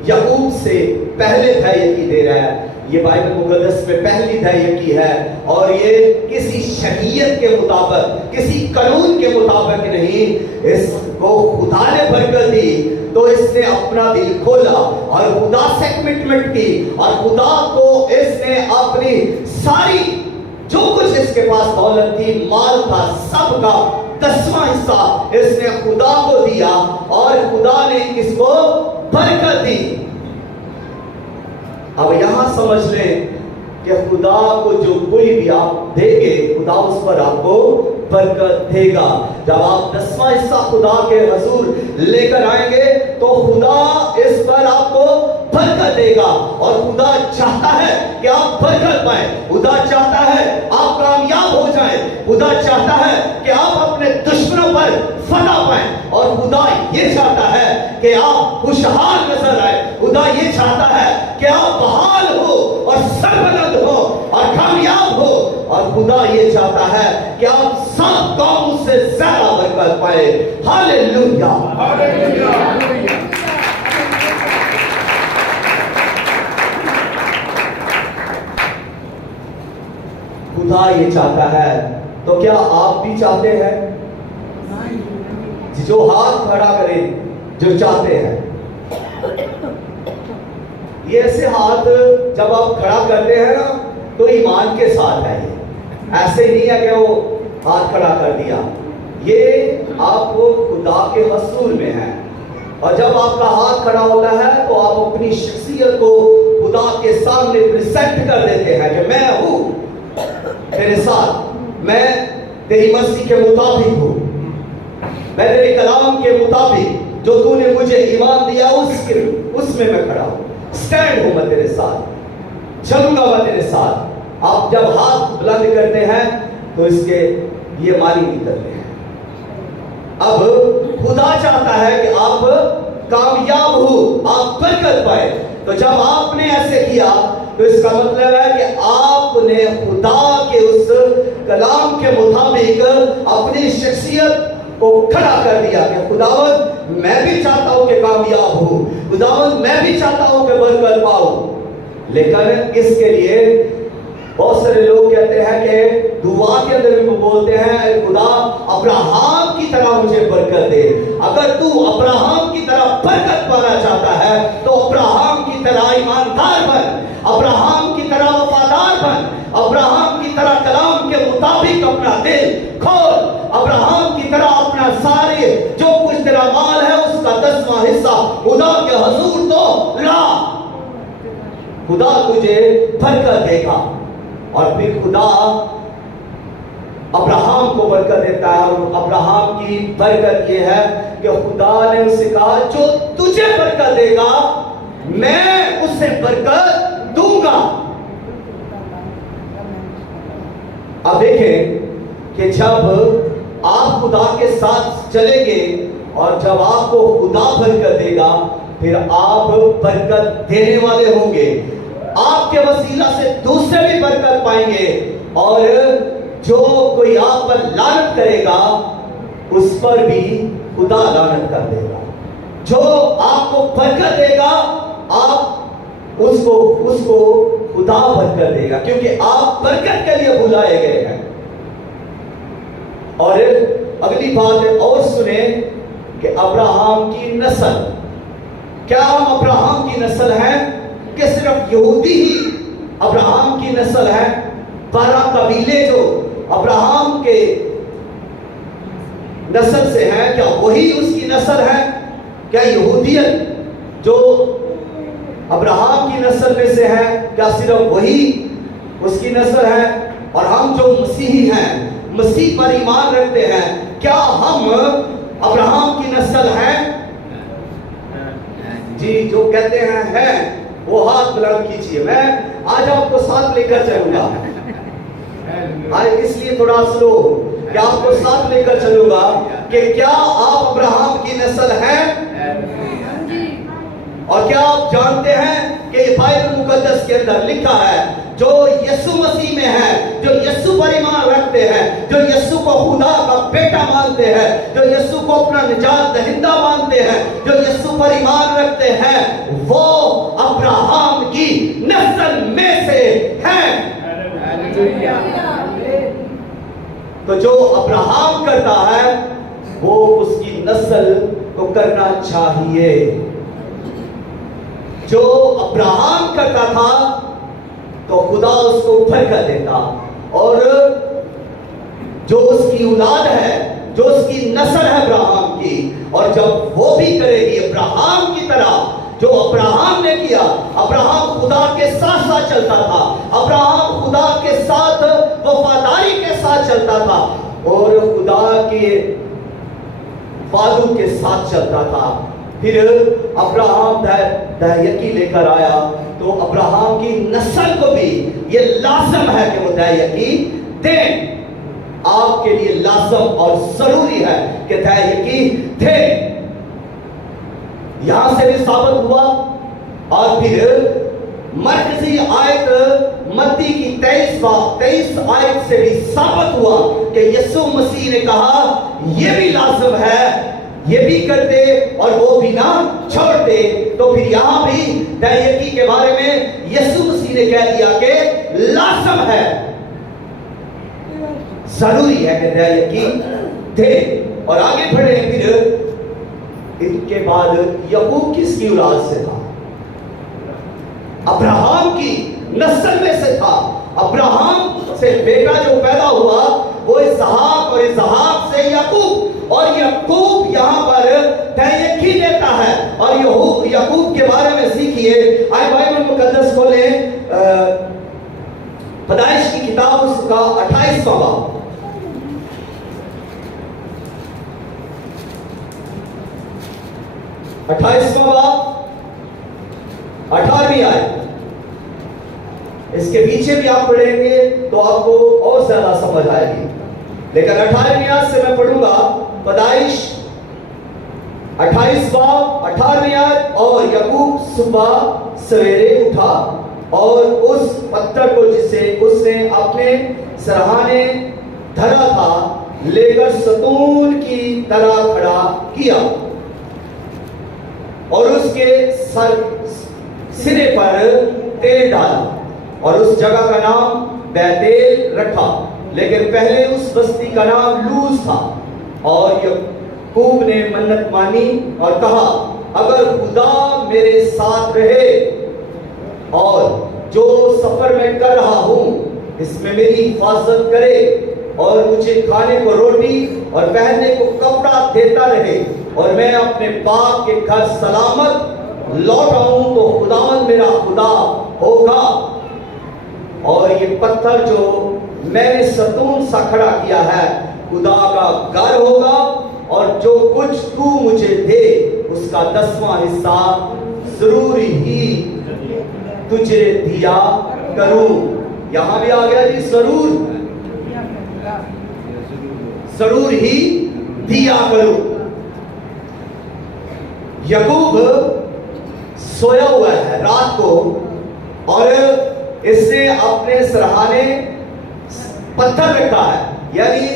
याकूब से पहले तय की दे रहा है। ये बाइबल मुकद्दस में पहली तय की है और ये किसी शरीयत के मुताबिक, किसी कानून के मुताबिक नहीं। इसको खुदा ने बरकत दी तो इसने अपना दिल खोला और खुदा से कमिटमेंट की और खुदा को इसने अपनी सारी, जो कुछ इसके पास दौलत थी, माल था, सबका 10वां हिस्सा इसने खुदा को दिया और खुदा ने इसको बरकत दी। अब यहां समझ लें कि खुदा को जो कोई भी आप देंगे, खुदा उस पर आपको बरकत देगा। जब आप 10वां हिस्सा खुदा के हजूर लेकर आएंगे तो खुदा इस पर आपको बरकत देगा। और खुदा चाहता है कि आप बरकत पाए, खुदा चाहता है आप कामयाब हो जाएं, खुदा चाहता है कि आप अपने दुश्मनों पर फतह पाएं, और खुदा ये चाहता है कि आप खुशहाल नजर आए। खुदा ये चाहता है कि आप बहाल हो और सरबलंद हो और कामयाब हो। और खुदा ये चाहता है कि आप सब कौमों से ज्यादा बरकत पाए। Hallelujah, hallelujah. खुदा ये चाहता है, तो क्या आप भी चाहते हैं? जो हाथ खड़ा करें, जो चाहते हैं। ये ऐसे हाथ जब आप खड़ा करते हैं ना, तो ईमान के साथ है। ये ऐसे ही नहीं है कि वो हाथ खड़ा कर दिया, ये आप खुदा के हजूर में है। और जब आपका हाथ खड़ा होता है तो आप अपनी शख्सियत को खुदा के सामने प्रेजेंट कर देते हैं कि मैं हूं तेरे साथ, मैं तेरी मर्जी के मुताबिक हूं, मैं तेरे कलाम के मुताबिक जो तूने मुझे ईमान दिया उसमें मैं खड़ा हूं। स्टैंड हूं मैं तेरे साथ, चलूंगा मैं तेरे साथ। आप जब हाथ बुलंद करते हैं तो इसके ये मानी निकलते हैं। अब खुदा चाहता है कि आप कामयाब हो, आप बरकत पाए। तो जब आपने ऐसे किया तो इसका मतलब है कि आपने खुदा के उस कलाम के मुताबिक अपनी शख्सियत को खड़ा कर दिया कि खुदावंद मैं भी चाहता हूं कि कामयाब हूं, खुदावंद मैं भी चाहता हूं कि बरकत पाऊं। लेकिन इसके लिए बहुत सारे लोग कहते हैं कि दुआ के अंदर भी वो बोलते हैं, खुदा अब्राहम की तरह मुझे बरकत दे। अगर तू अब्राहम की तरह बरकत पाना चाहता है तो अब्राहम की तरह ईमानदार बन, अब्राहम की तरह वफादार बन, अब्राहम की तरह कलाम के मुताबिक अपना दिल खोल, अब्राहम की तरह अपना सारे जो कुछ तेरा माल है उसका 10वां हिस्सा खुदा के हजूर तो ला। खुदा तुझे बरकत देगा। और फिर खुदा अब्राहम को बरकत देता है। और अब्राहम की बरकत यह है कि खुदा ने उससे कहा जो तुझे बरकत देगा मैं उससे बरकत दूंगा। अब देखें कि जब आप खुदा के साथ चलेंगे और जब आपको खुदा बरकत देगा फिर आप बरकत देने वाले होंगे। आपके वसीला से दूसरे भी बरकत पाएंगे। और जो कोई आप पर लानत करेगा उस पर भी खुदा लानत कर देगा। जो आपको बरकत देगा आप उसको खुदा बरकत देगा, क्योंकि आप बरकत के लिए बुलाए गए हैं। और अगली बात और सुने कि अब्राहम की नस्ल, क्या हम अब्राहम की नस्ल हैं कि सिर्फ यहूदी ही अब्राहम की नस्ल है? 12 कबीले जो अब्राहम के नस्ल से हैं, क्या वही उसकी नस्ल है? क्या यहूदियत जो अब्राहम की नस्ल में से है, क्या सिर्फ वही उसकी नस्ल है? और हम जो मसीही हैं, मसीह पर ईमान रखते हैं, क्या हम अब्राहम की नस्ल हैं? जी, जो कहते हैं वो हाथ बुलंद कीजिए। मैं आज आपको साथ लेकर चलूंगा, आज इसलिए थोड़ा स्लो कि आपको साथ लेकर चलूंगा कि क्या आप अब्राहम की नस्ल हैं? और क्या आप जानते हैं कि बाइबल मुकद्दस के अंदर लिखा है, जो यीशु मसीह में है, जो यीशु पर ईमान रखते हैं, जो यीशु को खुदा का बेटा मानते हैं, जो यीशु को अपना निजात दहिंदा मानते हैं, जो यीशु पर ईमान रखते हैं, वो अब्राहम की नस्ल में से हैं। तो जो अब्राहम करता है वो उसकी नस्ल को करना चाहिए। जो अब्राहम करता था तो खुदा उसको बरकत देता, और जो उसकी औलाद है, जो उसकी नस्ल है अब्राहम की, और जब वो भी करेगी अब्राहम की तरह जो अब्राहम ने किया। अब्राहम खुदा के साथ साथ चलता था, अब्राहम खुदा के साथ वफादारी के साथ चलता था, और खुदा के वादों के साथ चलता था। फिर अब्राहम दहयकी लेकर आया, तो अब्राहम की नस्ल को भी ये लाजम है कि वो दहयकी दें। आपके लिए लाजम और जरूरी है कि दहयकी दें। यहां से भी साबित हुआ, और फिर मरकजी आयत मत्ती की 23 आयत से भी साबित हुआ कि यीशु मसीह ने कहा यह भी लाजम है, ये भी करते और वो भी ना छोड़ते। तो फिर यहां भी दहयकी के बारे में यीशु मसीह ने कह दिया कि लाजम है, जरूरी है कि दहयकी दे। और आगे बढ़े, फिर इनके बाद याकूब किसकी औलाद से था? अब्राहम की नस्ल में से था। अब्राहम से बेटा जो पैदा हुआ वो इसहाक, और इसहाक से याकूब, और याकूब यहां पर दहयकी देता है। और याकूब के बारे में सीखिए। आए बाइबल मुकद्दस खोले पैदाइश की किताब उसका 28वां बाब, 28वां बाब 18वीं आयत। इसके पीछे भी आप पढ़ेंगे तो आपको और ज्यादा समझ आएगी, लेकिन 18वीं आयत से मैं पढ़ूंगा। पैदाइश 28 बाब 18वीं आयत। और याकूब सुबह सवेरे उठा और उस पत्थर को जिसे उसने अपने सरहाने धरा था लेकर सतून की तरह खड़ा किया, और उसके सिरे पर तेल डाला, और उस जगह का नाम बैतेल रखा। लेकिन पहले उस बस्ती का नाम लूज था। और याकूब ने मन्नत मानी और कहा, अगर खुदा मेरे साथ रहे और जो सफर में कर रहा हूं इसमें मेरी हिफाजत करे, और मुझे खाने को रोटी और पहनने को कपड़ा देता रहे, और मैं अपने बाप के घर सलामत लौट आऊं, तो खुदावंद मेरा खुदा होगा, और ये पत्थर जो मैंने सतून सा खड़ा किया है खुदा का घर होगा, और जो कुछ तू मुझे दे उसका 10वां हिस्सा जरूर ही तुझे दिया करूं। यहां भी आ गया जी, जरूर ही दिया करूं। याकूब सोया हुआ है रात को, और इसने अपने सरहाने पत्थर रखा है, यानी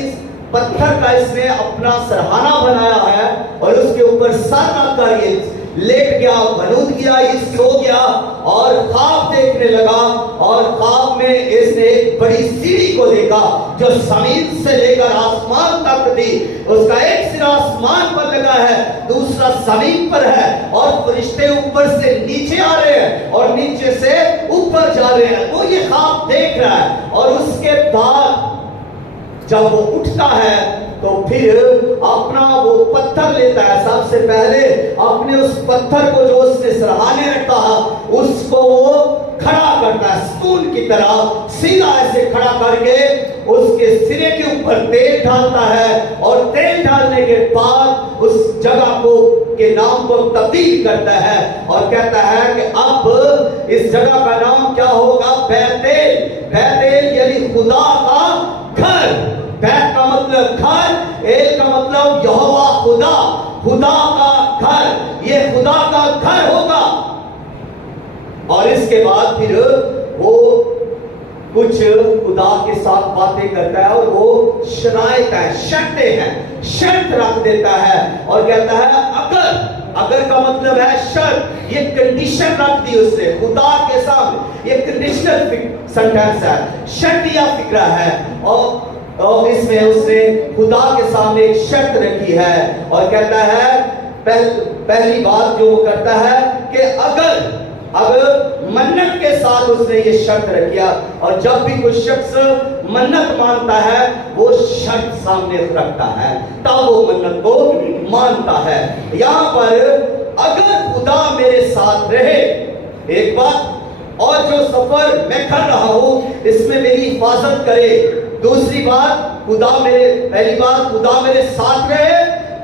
पत्थर का इसने अपना सरहाना बनाया है, और उसके ऊपर सर रखकर ये लेट गया, बलूद गया, ये सो गया और ख्वाब देखने लगा। और ख्वाब में इसने एक बड़ी सीढ़ी को देखा जो जमीन से लेकर आसमान तक थी। उसका एक सिरा आसमान पर लगा है, दूसरा जमीन पर है, और फरिश्ते ऊपर से नीचे आ रहे हैं और नीचे से ऊपर जा रहे हैं। वो ये ख्वाब देख रहा है, और उसके बाद जब वो उठता है तो फिर अपना वो पत्थर लेता है, सबसे पहले अपने उस पत्थर को जो उसने सराहने रखा उसको वो खड़ा करता है, स्टूल की तरह सीधा ऐसे खड़ा करके उसके सिरे के ऊपर तेल डालता है, और तेल डालने के बाद उस जगह को के नाम को तब्दील करता है और कहता है कि अब इस जगह का नाम क्या होगा? बैतेल। बैतेल यानी खुदा का घर। बैत का मतलब घर, एल का मतलब यहोवा खुदा, खुदा का घर, ये खुदा का घर होगा। और इसके बाद फिर वो कुछ खुदा के साथ बातें करता है और वो शराइत है, शर्तें हैं, शर्त रख देता है और कहता है अगर का मतलब है शर्त, ये कंडीशन रख दी उसने खुदा के सामने, ये कंडीशनल सेंटेंस है, शर्त या फिक्रा है। और इसमें उसने खुदा के सामने एक शर्त रखी है और कहता है पहली बात जो वो करता है कि अगर मन्नत के साथ उसने ये शर्त रखिया, और जब भी कोई शख्स मन्नत मानता है वो शर्त सामने रखता है तब वो मन्नत को मानता है। यहां पर अगर खुदा मेरे साथ रहे, एक बात, और जो सफर मैं कर रहा हूं इसमें मेरी हिफाजत करे, दूसरी बात पहली बात खुदा मेरे साथ रहे,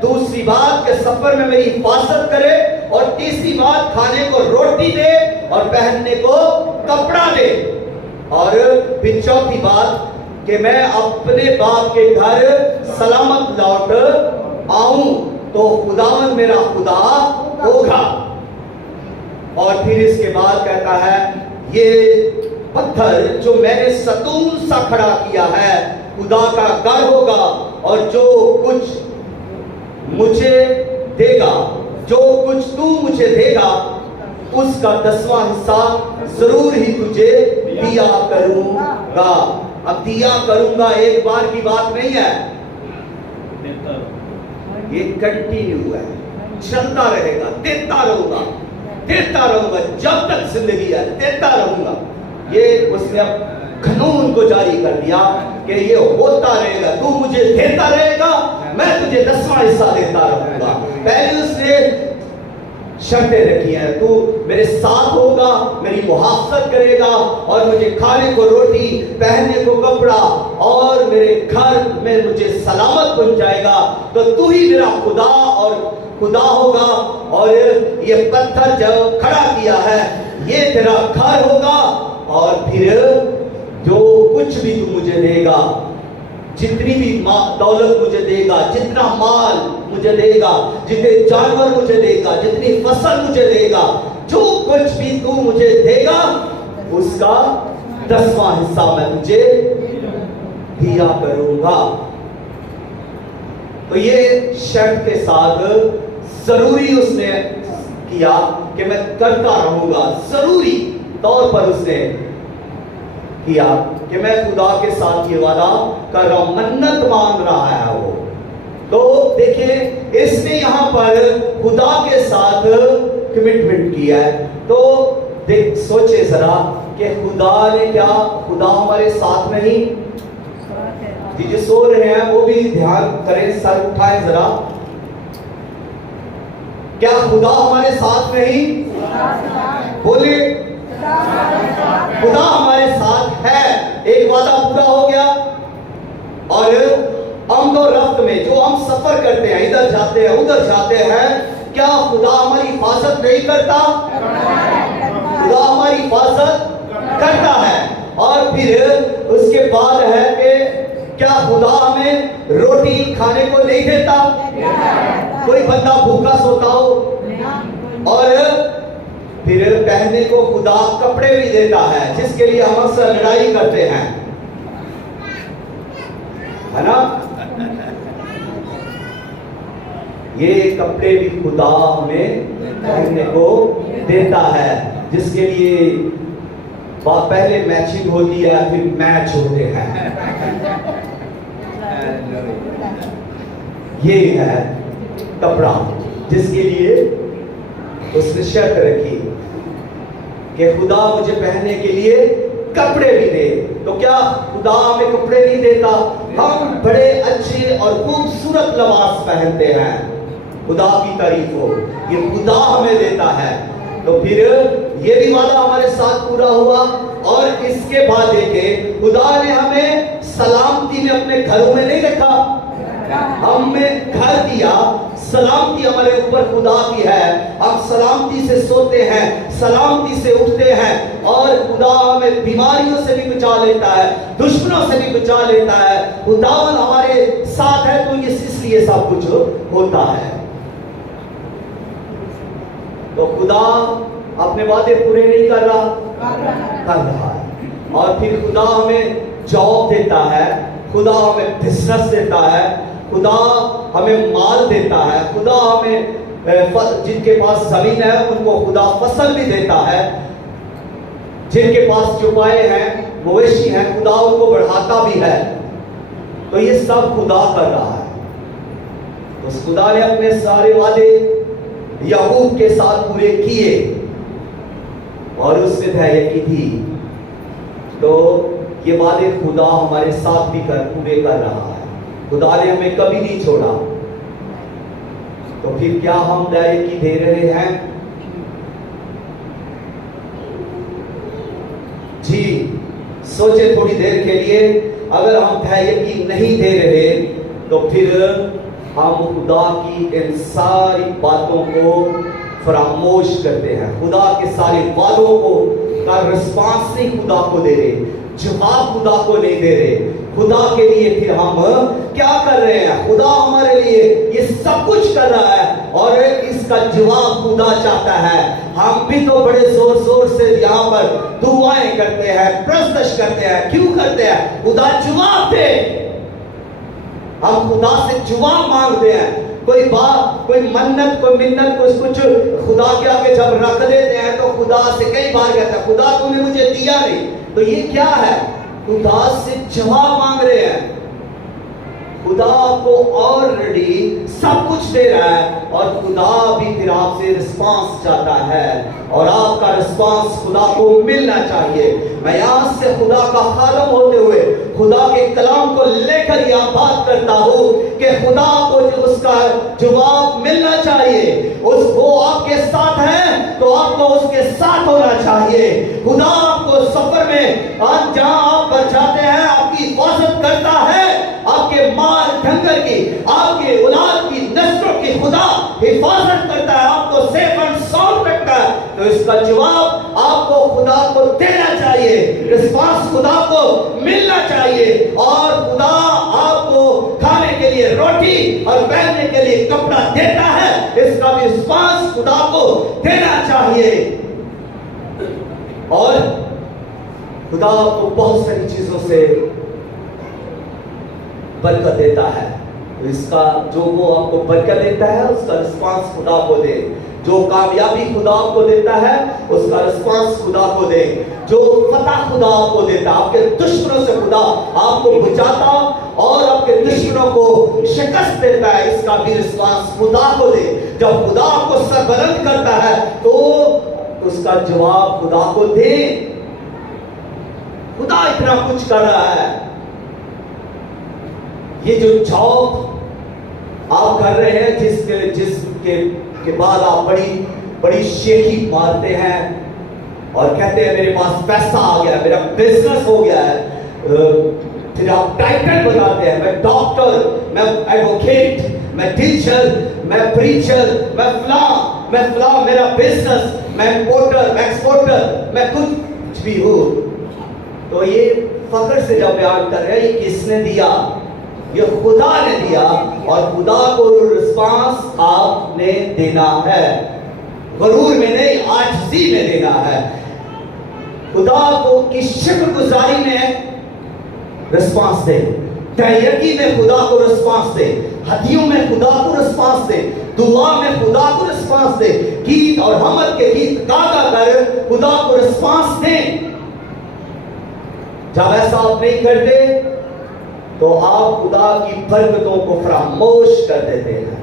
दूसरी बात के सफर में मेरी हिफाजत करे, और तीसरी बात खाने को रोटी दे और पहनने को कपड़ा दे, और फिर चौथी बात कि मैं अपने बाप के घर सलामत लौट आऊं तो खुदावन मेरा खुदा होगा। और फिर इसके बाद कहता है ये पत्थर जो मैंने सतून सा खड़ा किया है खुदा का घर होगा, और जो कुछ मुझे देगा, जो कुछ तू मुझे देगा उसका 10वां हिस्सा जरूर ही तुझे दिया करूंगा। अब दिया करूंगा एक बार की बात नहीं है, ये कंटिन्यू है, चलता रहेगा, देता रहूंगा जब तक जिंदगी है, देता रहूंगा। ये उसने अब कानून को जारी कर दिया कि ये होता रहेगा, तू मुझे देता रहेगा, मैं तुझे 10वां हिस्सा देता रहूंगा। पहले उसने शर्तें रखी हैं, तू मेरे साथ होगा, मेरी मुहाफजत करेगा, और मुझे खाने को रोटी, पहनने को कपड़ा, और मेरे घर में मुझे सलामत पहुंचाएगा, तो तू ही मेरा खुदा होगा। और ये पत्थर जो खड़ा किया है ये तेरा घर होगा, और फिर जो कुछ भी तू मुझे देगा, जितनी भी दौलत मुझे देगा, जितना माल मुझे देगा, जितने जानवर मुझे देगा, जितनी फसल मुझे देगा, जो कुछ भी तू मुझे देगा उसका 10वां हिस्सा मैं तुझे दिया करूंगा। तो ये शर्त के साथ जरूरी उसने किया कि मैं करता रहूंगा, जरूरी तौर पर उसने किया कि मैं खुदा के साथ ये वादा कर रहा हूं, मन्नत मान रहा है वो। तो देखिए इसने यहां पर खुदा के साथ कमिटमेंट किया है। तो देख सोचे जरा कि खुदा हमारे साथ नहीं, जो सो रहे हैं वो भी ध्यान करें, सर उठाएं जरा, क्या खुदा हमारे साथ नहीं? बोलिए खुदा हमारे साथ है। एक वादा पूरा हो गया, और हम रफ्त में जो हम सफर करते हैं, इधर जाते हैं उधर जाते हैं, क्या खुदा हमारी हिफाजत नहीं करता? खुदा हमारी हिफाजत करता है। और फिर उसके बाद है कि क्या खुदा हमें रोटी खाने को नहीं देता? कोई बंदा भूखा सोता हो, और फिर पहनने को खुदा कपड़े भी देता है, जिसके लिए हम अक्सर लड़ाई करते हैं, है ना? ये कपड़े भी खुदा हमें पहनने को देता है, जिसके लिए पहले मैचिंग होती है, फिर मैच होते हैं। ये है कपड़ा जिसके लिए उसने शर्त रखी कि खुदा मुझे पहनने के लिए कपड़े भी दे। तो क्या खुदा हमें कपड़े नहीं देता? हम बड़े अच्छे और खूबसूरत लिबास पहनते हैं, खुदा की तारीफ हो, ये खुदा हमें देता है। तो फिर ये भी वादा हमारे साथ पूरा हुआ। और इसके बाद देखे, खुदा ने हमें सलामती में अपने घरों में नहीं रखा, हमें घर दिया, सलामती हमारे ऊपर खुदा की है। हम सलामती से सोते हैं, सलामती से उठते हैं, और खुदा हमें बीमारियों से भी बचा लेता है, दुश्मनों से भी बचा लेता है। खुदा हमारे साथ है, तो इसलिए सब कुछ होता है। तो खुदा अपने वादे पूरे नहीं कर रहा, कर रहा है। और फिर खुदा हमें जॉब देता है, खुदा हमें बिजनेस देता है, खुदा हमें माल देता है, खुदा हमें जिनके पास जमीन है उनको खुदा फसल भी देता है, जिनके पास चौपाए हैं, मवेशी हैं, खुदा उनको बढ़ाता भी है। तो ये सब खुदा कर रहा है। तो उस खुदा ने अपने सारे वादे याकूब के साथ पूरे किए और उससे धैर्य की थी। तो ये वादे खुदा हमारे साथ भी पूरे कर रहा है। खुदा ने हमें कभी नहीं छोड़ा। तो फिर क्या हम धैर्य की दे रहे हैं? जी सोचे थोड़ी देर के लिए, अगर हम धैर्य की नहीं दे रहे तो फिर हम खुदा की इन सारी बातों को फरामोश करते हैं, खुदा के सारे वादों को का रिस्पांस नहीं खुदा को दे रहे, जवाब खुदा को नहीं दे रहे। खुदा के लिए फिर हम क्या कर रहे हैं? खुदा हमारे लिए ये सब कुछ कर रहा है और इसका जवाब खुदा चाहता है। हम भी तो बड़े जोर जोर से यहाँ पर दुआएं करते हैं, प्रस्तश करते हैं। क्यों करते हैं? खुदा जवाब दे। हम खुदा से जवाब मांगते हैं। कोई बात, कोई मन्नत, कोई मिन्नत, कुछ खुदा के आगे जब रख देते हैं तो खुदा से कई बार कहता है, खुदा तूने मुझे दिया नहीं। तो ये क्या है? खुदा से जवाब मांग रहे हैं। खुदा आपको ऑलरेडी सब कुछ दे रहा है और खुदा भी फिर आपसे रिस्पांस चाहता है और आपका रिस्पांस खुदा को मिलना चाहिए। मैं यहां से खुदा का खादम होते हुए खुदा के कलाम को लेकर यहां बात करता हूं कि खुदा को उसका जवाब मिलना चाहिए। वो आपके साथ है तो आपको उसके साथ होना चाहिए। खुदा आपको सफर में जहां आप पर जाते हैं आपकी हिफाजत करता है, आपके माल डंगर की, आपके औलाद की, नस्लों की खुदा हिफाजत करता है, आपको सेफ एंड साउंड रखता है। तो इसका जवाब आपको खुदा को देना चाहिए, रिस्पांस खुदा को मिलना चाहिए। और खुदा आपको खाने के लिए रोटी और पहनने के लिए कपड़ा देता है, इसका भी रिस्पांस खुदा को देना चाहिए। और खुदा आपको बहुत सारी चीजों से बरकत देता है, तो इसका जो वो आपको बरकत देता है उसका रिस्पांस खुदा को दे। जो कामयाबी खुदा आपको देता है उसका रिस्पांस खुदा को दे। जो फतह खुदा आपको देता है, आपके दुश्मनों से खुदा आपको बचाता और आपके दुश्मनों को शिकस्त देता है, इसका भी रिस्पांस खुदा को दे। जब खुदा आपको सरबलंद करता है तो उसका जवाब खुदा को दे। खुदा इतना कुछ कर रहा है। ये जो जॉब आप कर रहे हैं, जिसके बाद आप बड़ी शेखी मारते हैं और कहते हैं मेरे पास पैसा आ गया, मेरा बिजनेस हो गया है, फिर आप टाइटल बनाते हैं, मैं डॉक्टर, मैं एडवोकेट, मैं टीचर, मैं प्रीचर, मैं फला, मेरा बिजनेस, मैं इंपोर्टर, मैं एक्सपोर्टर, मैं कुछ भी हूं। तो ये फख्र से जब बयान कर रहे हैं, ये किसने दिया? ये खुदा ने दिया और खुदा को रिस्पांस आपने देना है। गरूर में नहीं, आजिज़ी में देना है। खुदा को की शुक्रगुजारी में रिस्पांस दे, तैयकी में खुदा को रिस्पांस दे, हदियों में खुदा को रिस्पांस दे, दुआ में खुदा को रिस्पांस दे, गीत और हमद के गीत गा कर खुदा को रिस्पांस दे। जब ऐसा आप नहीं करते तो आप खुदा की बरकतों को फरामोश कर देते हैं।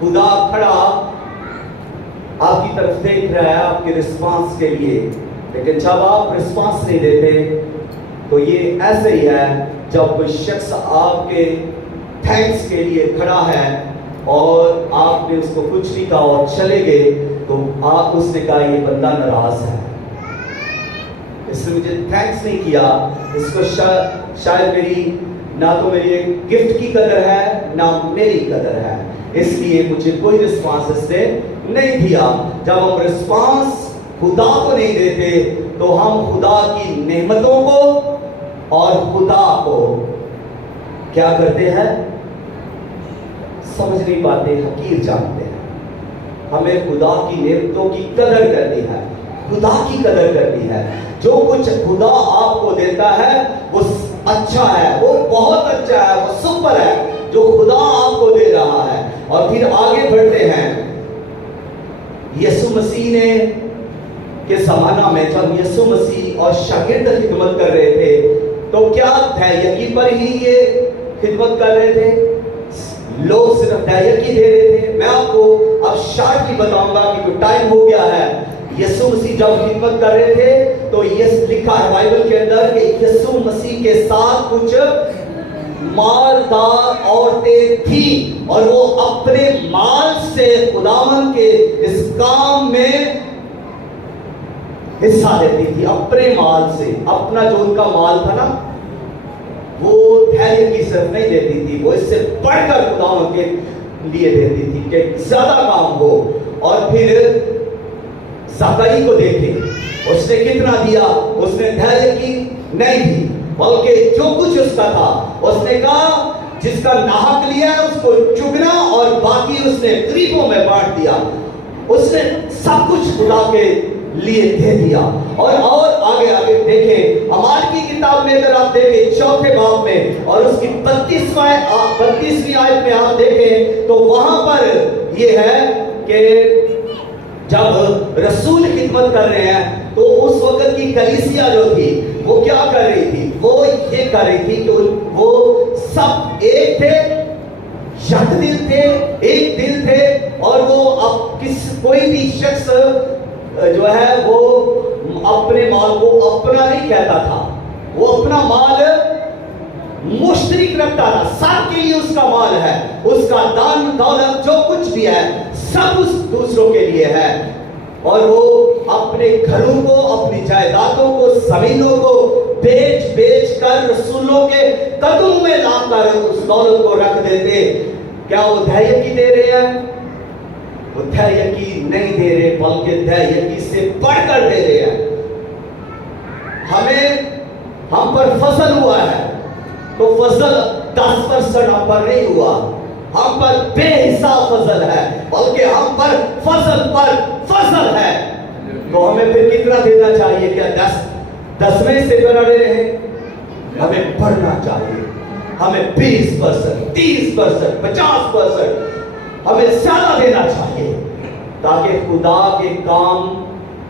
खुदा खड़ा आपकी तरफ देख रहा है आपके रिस्पांस के लिए, लेकिन जब आप रिस्पांस नहीं देते तो ये ऐसे ही है जब कोई शख्स आपके थैंक्स के लिए खड़ा है और आपने उसको कुछ नहीं कहा और चले गए, तो आप उसने कहा ये बंदा नाराज है, इसने मुझे थैंक्स नहीं किया, इसको शायद मेरी ना तो मेरी एक गिफ्ट की कदर है ना मेरी कदर है, इसलिए मुझे कोई रिस्पांस इसने नहीं दिया। जब हम रिस्पांस खुदा को नहीं देते तो हम खुदा की नेमतों को और खुदा को क्या करते हैं, समझ नहीं पाते, हकीर जानते हैं। हमें खुदा की नेमतों की कदर करनी है, खुदा की कदर करनी है। जो कुछ खुदा आपको देता है वो अच्छा है, वो बहुत अच्छा है, वो सुपर है जो खुदा आपको दे रहा है। और फिर आगे बढ़ते हैं। यीशु मसीह ने के ज़माना में जब यीशु मसीह और शागिर्द खिदमत कर रहे थे तो क्या धैर्य पर ही ये खिदमत कर रहे थे? लोग सिर्फ धैर्य की दे रहे थे? मैं आपको अब शार्टली बताऊंगा कि टाइम हो गया है। यीशु मसीह जब खिदमत कर रहे थे तो ये लिखा है बाइबल के अंदर कि यीशु मसीह के साथ कुछ मालदार औरतें थी और वो अपने माल से खुदावन के इस काम में हिस्सा लेती थी। अपने माल से, अपना जो उनका माल था ना, वो धैर्य की सिर्फ नहीं देती थी, वो इससे बढ़कर खुदावन के लिए देती थी कि ज्यादा काम हो। और फिर ज़क्कई को देखे, उसने कितना दिया? उसने धैर्य की नहीं दी, बल्कि जो कुछ उसका था उसने कहा जिसका नाहक लिया है उसको चुगना और बाकी उसने गरीबों में बांट दिया। उसने सब कुछ खुदा के लिए दे दिया। और आगे आगे देखें, अमाल की किताब में अगर आप देखें चौथे बाब में और उसकी 32वीं आयत में आप देखें तो वहां पर यह है कि जब रसूल खिदमत कर रहे हैं तो उस वक्त की कलीसिया जो थी वो क्या कर रही थी? वो ये कर रही थी कि वो सब एक थे, यक दिल थे, एक दिल थे। और वो अब कोई भी शख्स जो है वो अपने माल को अपना नहीं कहता था, वो अपना माल मुश्तरिक रखता था। सबके लिए उसका माल है, उसका दान दौलत जो कुछ भी है सब उस दूसरों के लिए है। और वो अपने घरों को, अपनी जायदादों को, जमीनों को बेच कर रसूलों के कदमों में लाकर उस दौलत को रख देते। क्या वो धैर्य की दे रहे हैं? वो धैर्य की नहीं दे रहे, बल्कि धैर्य की से बढ़कर दे रहे हैं। हम पर फसल हुआ है तो फसल 10% हम पर नहीं हुआ, हम पर बेहिसाब फसल है, बल्कि हम पर फसल है। तो हमें फिर कितना देना चाहिए? क्या 10वें से बड़े रहे? हमें बढ़ना चाहिए, हमें 20%, 30%, 50% हमें ज्यादा देना चाहिए, ताकि खुदा के काम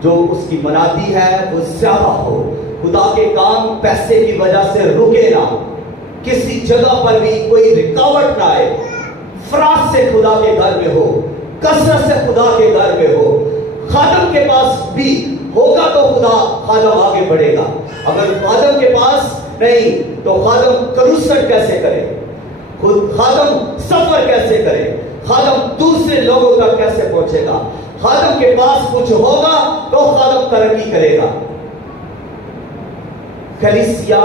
जो उसकी मनाती है वो ज्यादा हो। खुदा के काम पैसे की वजह से रुके ना, किसी जगह पर भी कोई रुकावट ना आए। फराज से खुदा के घर में हो, कसरत से खुदा के घर में हो। खादम के पास भी होगा तो खुदा खादम आगे बढ़ेगा। अगर खादम के पास नहीं तो खादम करूसट कैसे करे? खुद खादम सफर कैसे करे? खादम दूसरे लोगों तक कैसे पहुंचेगा? खादम के पास कुछ होगा तो खादम तरक्की करेगा। कलीसिया,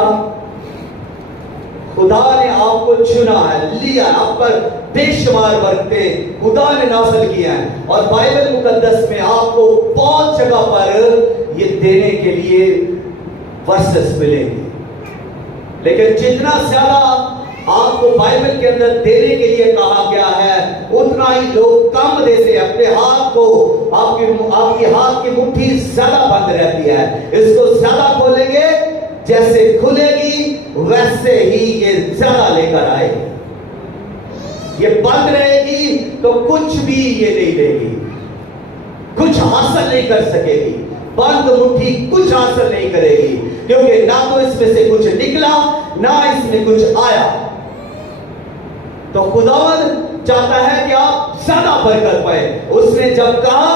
खुदा ने आपको चुना है, लिया, आप पर बेशुमार बरकतें खुदा ने नाज़िल किया है। और बाइबल मुकद्दस में आपको बहुत जगह पर ये देने के लिए वर्सेस मिलेंगे, लेकिन जितना ज्यादा आपको बाइबल के अंदर देने के लिए कहा गया है उतना ही लोग कम देते हैं। अपने हाथ को, आपकी हाथ की मुट्ठी ज्यादा बंद रहती है। इसको ज्यादा खोलेंगे, जैसे खुलेगी वैसे ही ये ज्यादा लेकर आएगी। ये बंद रहेगी तो कुछ भी ये नहीं देगी, कुछ हासिल नहीं कर सकेगी। बंद मुट्ठी कुछ हासिल नहीं करेगी, क्योंकि ना तो इसमें से कुछ निकला ना इसमें कुछ आया। तो खुदावंद चाहता है कि आप ज्यादा बरकत पाए। उसने जब कहा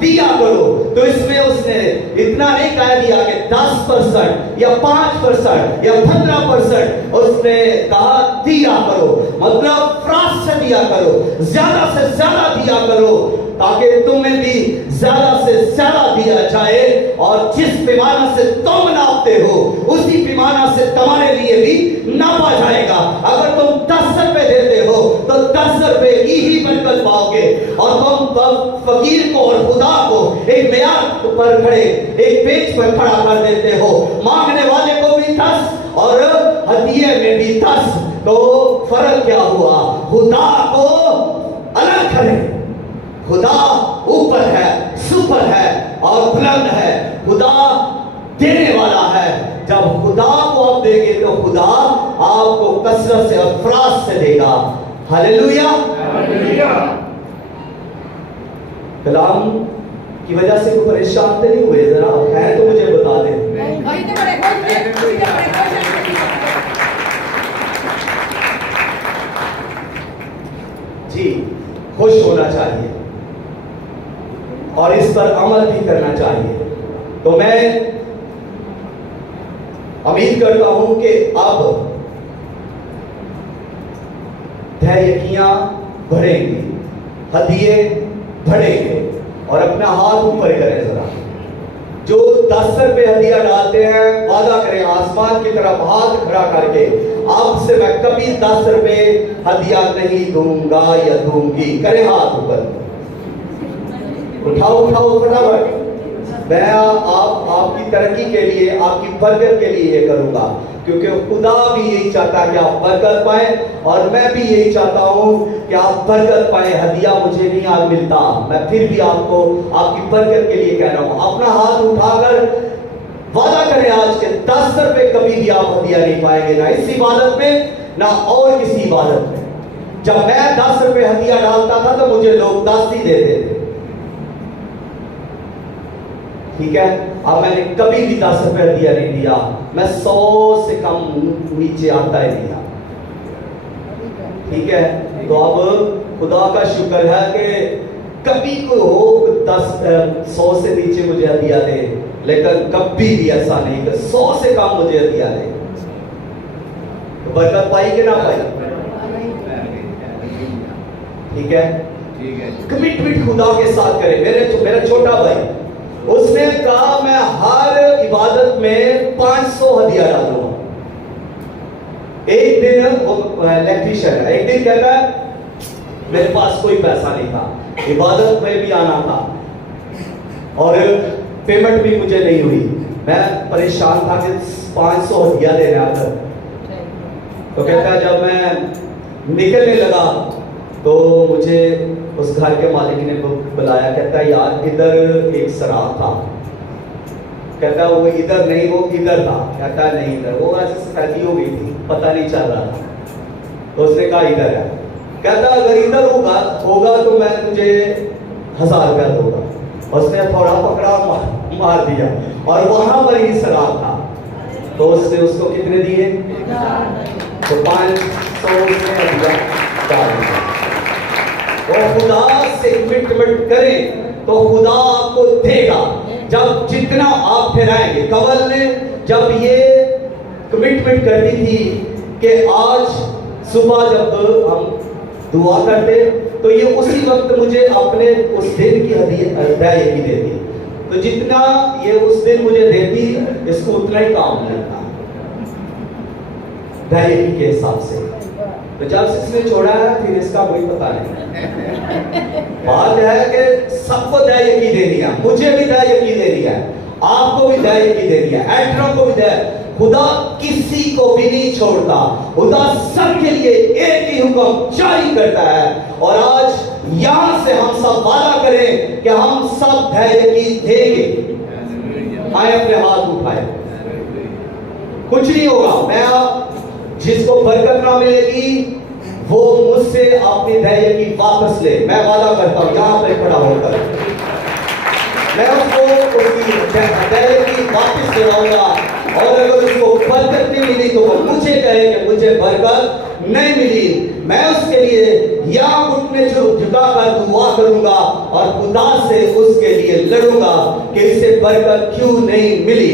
दिया करो। तो इसमें उसने इतना नहीं कह दिया कि 10% या 5% या 15%, उसने कहा दिया करो, मतलब फ्रास से दिया करो, ज्यादा से ज्यादा दिया करो, ताकि तुम्हें भी ज्यादा से ज्यादा दिया जाए। और जिस पैमाना से तुम नापते हो उसी पैमाना से तुम्हारे लिए भी नापा जाएगा। अगर तुम 10 रुपए देते हो तो 10 रुपए की ही बरकत पाओगे। और तुम फकीर को और खुदा को एक मेयार पर खड़े, एक पेज पर खड़ा कर देते हो, मांगने वाले को भी 10 और हदिये में भी 10, तो फर्क क्या हुआ? खुदा को अलग करें। खुदा ऊपर है, सुपर है और बुलंद है। खुदा देने वाला है। जब खुदा को आप देंगे तो खुदा आपको कसरत से और फ्रास से देगा। हालेलुया। कलाम की वजह से कोई परेशान तो नहीं हुए? जरा है तो मुझे बता दें। जी, खुश होना चाहिए और इस पर अमल भी करना चाहिए। तो मैं उम्मीद करता हूं कि अब धैर्यकियां बढ़ेंगी, हदिये बढ़ेंगे। और अपना हाथ ऊपर करें जरा। जो 10 रुपए हदिया डालते हैं, वादा करें आसमान की तरफ हाथ खड़ा करके, अब से मैं कभी 10 रुपए हदिया नहीं दूंगा या दूंगी। करें हाथ ऊपर, उठाओ उठाओ फटाफट। मैं आपकी तरक्की के लिए, आपकी बरकत के लिए ये करूंगा, क्योंकि खुदा भी यही चाहता है कि आप बरकत पाए और मैं भी यही चाहता हूं कि आप बरकत पाए। हदिया मुझे नहीं आज मिलता, मैं फिर भी आपको आपकी बरकत के लिए कह रहा हूं। अपना हाथ उठाकर वादा करें आज के 10 रुपए कभी भी आप हदिया नहीं पाएंगे, ना इस इबादत में ना और किसी इबादत में। जब मैं 10 रुपए हदिया डालता था तो मुझे लोग 10 ही देते थे, ठीक है। अब मैंने कभी भी 10 रुपए दिया नहीं दिया, मैं 100 से कम नीचे आता ही नहीं, ठीक है। तो अब खुदा का शुक्र है कि कभी कोई हो 100 से नीचे मुझे हदिया दे, लेकिन कभी भी ऐसा नहीं कि 100 से कम मुझे हदिया दे। तो बरकत पाई कि ना पाई? ठीक है। कमिटमेंट खुदा के साथ करें। मेरा छोटा भाई, उसने कहा मैं हर इबादत में 500 हदिया डालूंगा। एक दिन वो इलेक्ट्रीशियन है, एक दिन कहता है मेरे पास कोई पैसा नहीं था, इबादत में भी आना था और पेमेंट भी मुझे नहीं हुई। मैं परेशान था कि 500 हदिया देने आता। तो कहता है जब मैं निकलने लगा तो मुझे उस घर के मालिक ने बुलाया। कहता है यार इधर एक शराब था। कहता है वो इधर नहीं, वो इधर था। कहता है नहीं इधर, वो ऐसे सफेदी हो गई थी, पता नहीं चल रहा था। तो उसने कहा इधर है। कहता अगर इधर होगा तो मैं तुझे 1000 रुपया दूंगा। उसने थोड़ा पकड़ा, मार दिया और वहां पर ही शराब था। तो उसने उसको कितने दिए? तो 500 उसने दिया। और खुदा से कमिटमेंट करें तो खुदा आपको देगा। जब जितना आप ठहराएंगे, कवल ने जब ये कमिटमेंट कर दी थी कि आज सुबह जब हम दुआ करते तो ये उसी वक्त मुझे अपने उस दिन की अदायगी देती। तो जितना ये उस दिन मुझे देती, इसको उतना ही काम मिलता अदायगी के हिसाब से। तो जब से इसने छोड़ा है फिर इसका कोई पता नहीं। बात है कि सबको अदायगी देनी है, मुझे भी अदायगी देनी है, आपको भी अदायगी देनी है, एक्टरों को भी देनी। खुदा किसी को भी नहीं छोड़ता, खुदा सबके लिए एक ही हुक्म जारी करता है। और आज यहां से हम सब वादा करें कि हम सब अदायगी देंगे। आए अपने हाथ उठाए। कुछ नहीं होगा, मैं जिसको बरकत ना मिलेगी वो मुझसे अपनी अदायगी वापस ले। मैं वादा करता हूं यहां पर खड़ा होकर मैं उसको उसकी अदायगी वापस दिलाऊंगा। और अगर उसको बरकत नहीं मिली तो वो मुझे कहे कि मुझे बरकत नहीं मिली, मैं उसके लिए यहाँ घुटने झुकाकर दुआ करूंगा और खुदा से उसके लिए लड़ूंगा कि इसे बरकत क्यों नहीं मिली।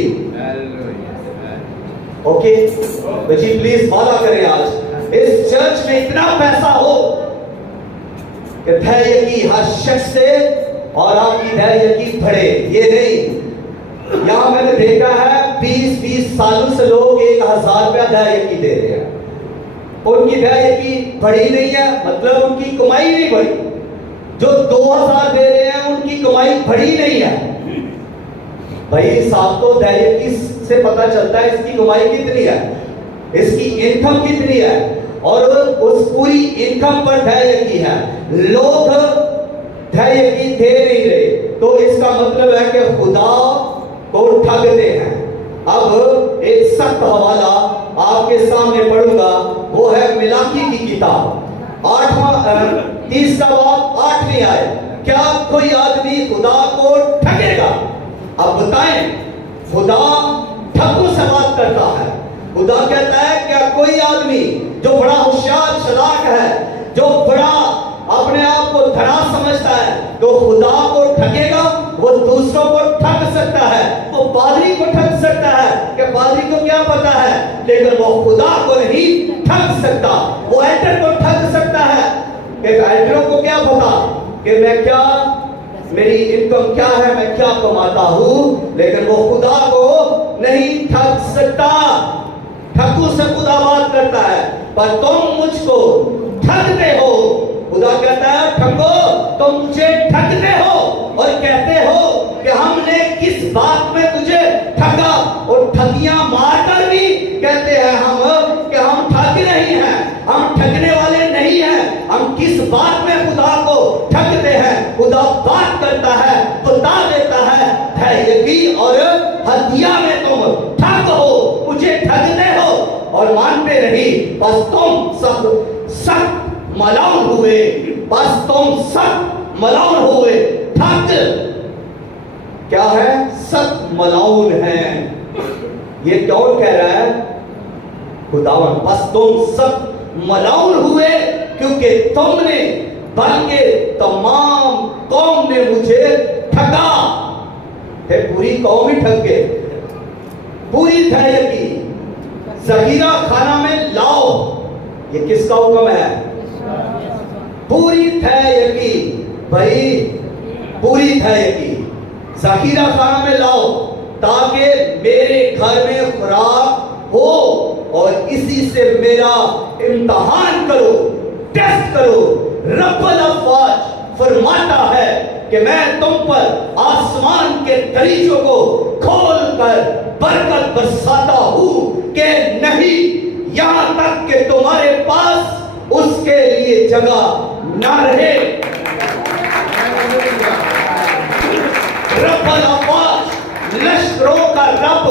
ओके, तो जी प्लीज वादा करें आज इस चर्च में इतना पैसा हो कि धैर्य की हर शख्स से और आपकी धैर्य की बढ़े। ये नहीं, यहां मैंने देखा है 20-20 सालों से लोग 1000 रुपया धैर्य की दे रहे हैं, उनकी धैर्य की बढ़ी नहीं है, मतलब उनकी कमाई नहीं बढ़ी। जो 2000 दे रहे हैं उनकी कमाई बढ़ी नहीं है। भाई साहब, तो धैर्य की से पता चलता है इसकी कमाई कितनी है, इसकी इनकम कितनी है, और उस पूरी इनकम पर धैर्य की है। लोग धैर्य की दे नहीं रहे, तो इसका मतलब है कि खुदा को ठगते हैं। अब एक सख्त हवाला आपके सामने पढ़ूंगा, वो है मिलाकी की किताब 30 बाब 8वीं आयत। क्या कोई आदमी खुदा को ठगेगा? अब बताएं, खुदा ठगों से बात करता है। खुदा कहता है क्या कोई आदमी जो बड़ा होशियार चालाक है, जो बड़ा अपने आप को धड़ा समझता है, तो खुदा को ठगेगा? वो दूसरों को ठग सकता है, वो पादरी को ठग सकता है कि पादरी को क्या पता है, लेकिन वो खुदा को नहीं ठग सकता। वो एडिटर को ठग सकता है कि एडिटरों को क्या पता कि मैं क्या, मेरी इनकम क्या है, मैं क्या कमाता हूं, लेकिन वो खुदा को नहीं ठग सकता। ठगों से खुदा बात करता है, पर तुम मुझको ठगते हो। खुदा कहता है ठगो, तुम मुझे ठगते हो और कहते हो कि हमने किस बात में तुझे ठगा, और ठगियां मारकर भी कहते हैं हम कि हम ठग नहीं हैं, हम ठगने वाले नहीं हैं। हम किस बात में खुदा को ठगते हैं? खुदा बात करता है, बता देता है धैर्य की और हदिया में तुम ठग हो, मुझे ठगते हो और मानते नहीं। बस तुम सब सख्त मलाउन हुए, बस तुम सख्त मलाउन हुए। ठग क्या है? सख्त मलाउन है। ये कौन कह रहा है? खुदावन। बस तुम सख्त मलाउन हुए क्योंकि तुमने, बल्कि तमाम कौम ने मुझे ठगा है। पूरी कौम ही ठग गए। पूरी धैर्य की जखीरा खाना में लाओ, ये किसका हुक्म है? पूरी धैर्य की, भाई पूरी धैर्य की जखीरा खाना में लाओ, ताकि मेरे घर में खुराक हो और इसी से मेरा इम्तहान करो, टेस्ट करो। रब्बुल अफ़वाज फरमाता है कि मैं तुम पर आसमान के दरीचों को खोल कर बरकत बरसाता हूं कि नहीं, यहां तक कि तुम्हारे पास उसके लिए जगह ना रहे। रब्बुल अफ़वाज, लश्करों का रब,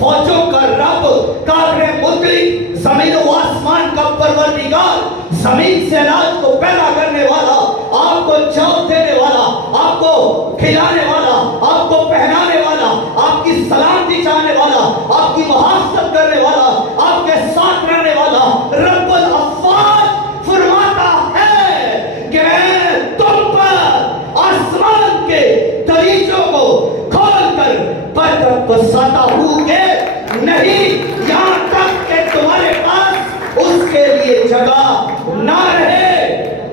फौजों का रब, काबरे मुतलिक, जमीन व आसमान का परवरदिगार, जमीन से अनाज को पैदा करने वाला, आपको जॉब देने वाला, आपको खिलाने वाला, आपको पहनाने वाला, आपकी सलामती चाहने वाला, आपकी मुहाफ़ज़त करने वाला, आपके साथ रहने वाला रब्बुल अफ़वाज फरमाता है कि मैं तुम पर आसमान के दरीचों को खोलकर बरकत बरसाता हूं कि नहीं, यहां तक कि तुम्हारे पास उसके लिए जगह ना रहे।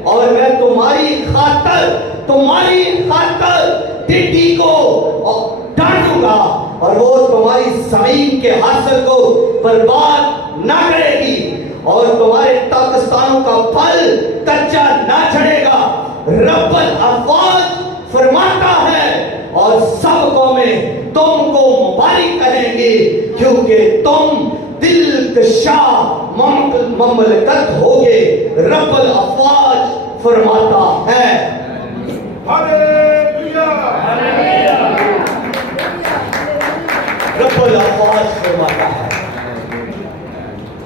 और मैं तुम्हारी खातर टिड्डी को डांटूंगा और वो तुम्हारी जमीन के हासिल को बर्बाद ना करेगी और तुम्हारे ताकिस्तानों का फल कच्चा ना झड़ेगा। रब्बुल अफ़वाज फरमाता है और सब कौमें तुमको मुबारक कहेंगे क्योंकि तुम दिलकशा ममलकत होगे। रब्बुल अफ़वाज फरमाता है। हालेलुया, रब्बुल अफ़वाज फरमाता है।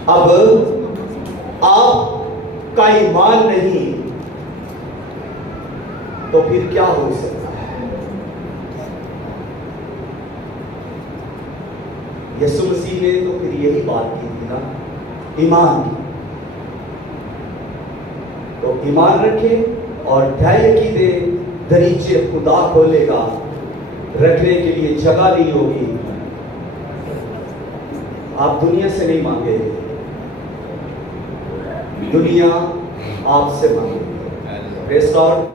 अब आपका ईमान नहीं तो फिर क्या हो सकता है? यीशु मसीह ने तो फिर यही बात की थी ना, ईमान की। तो ईमान रखें और धैर्य की दे, दरीचे खुदा खोलेगा, रखने के लिए जगह नहीं होगी। आप दुनिया से नहीं मांगे, दुनिया आपसे मांगे। Praise God.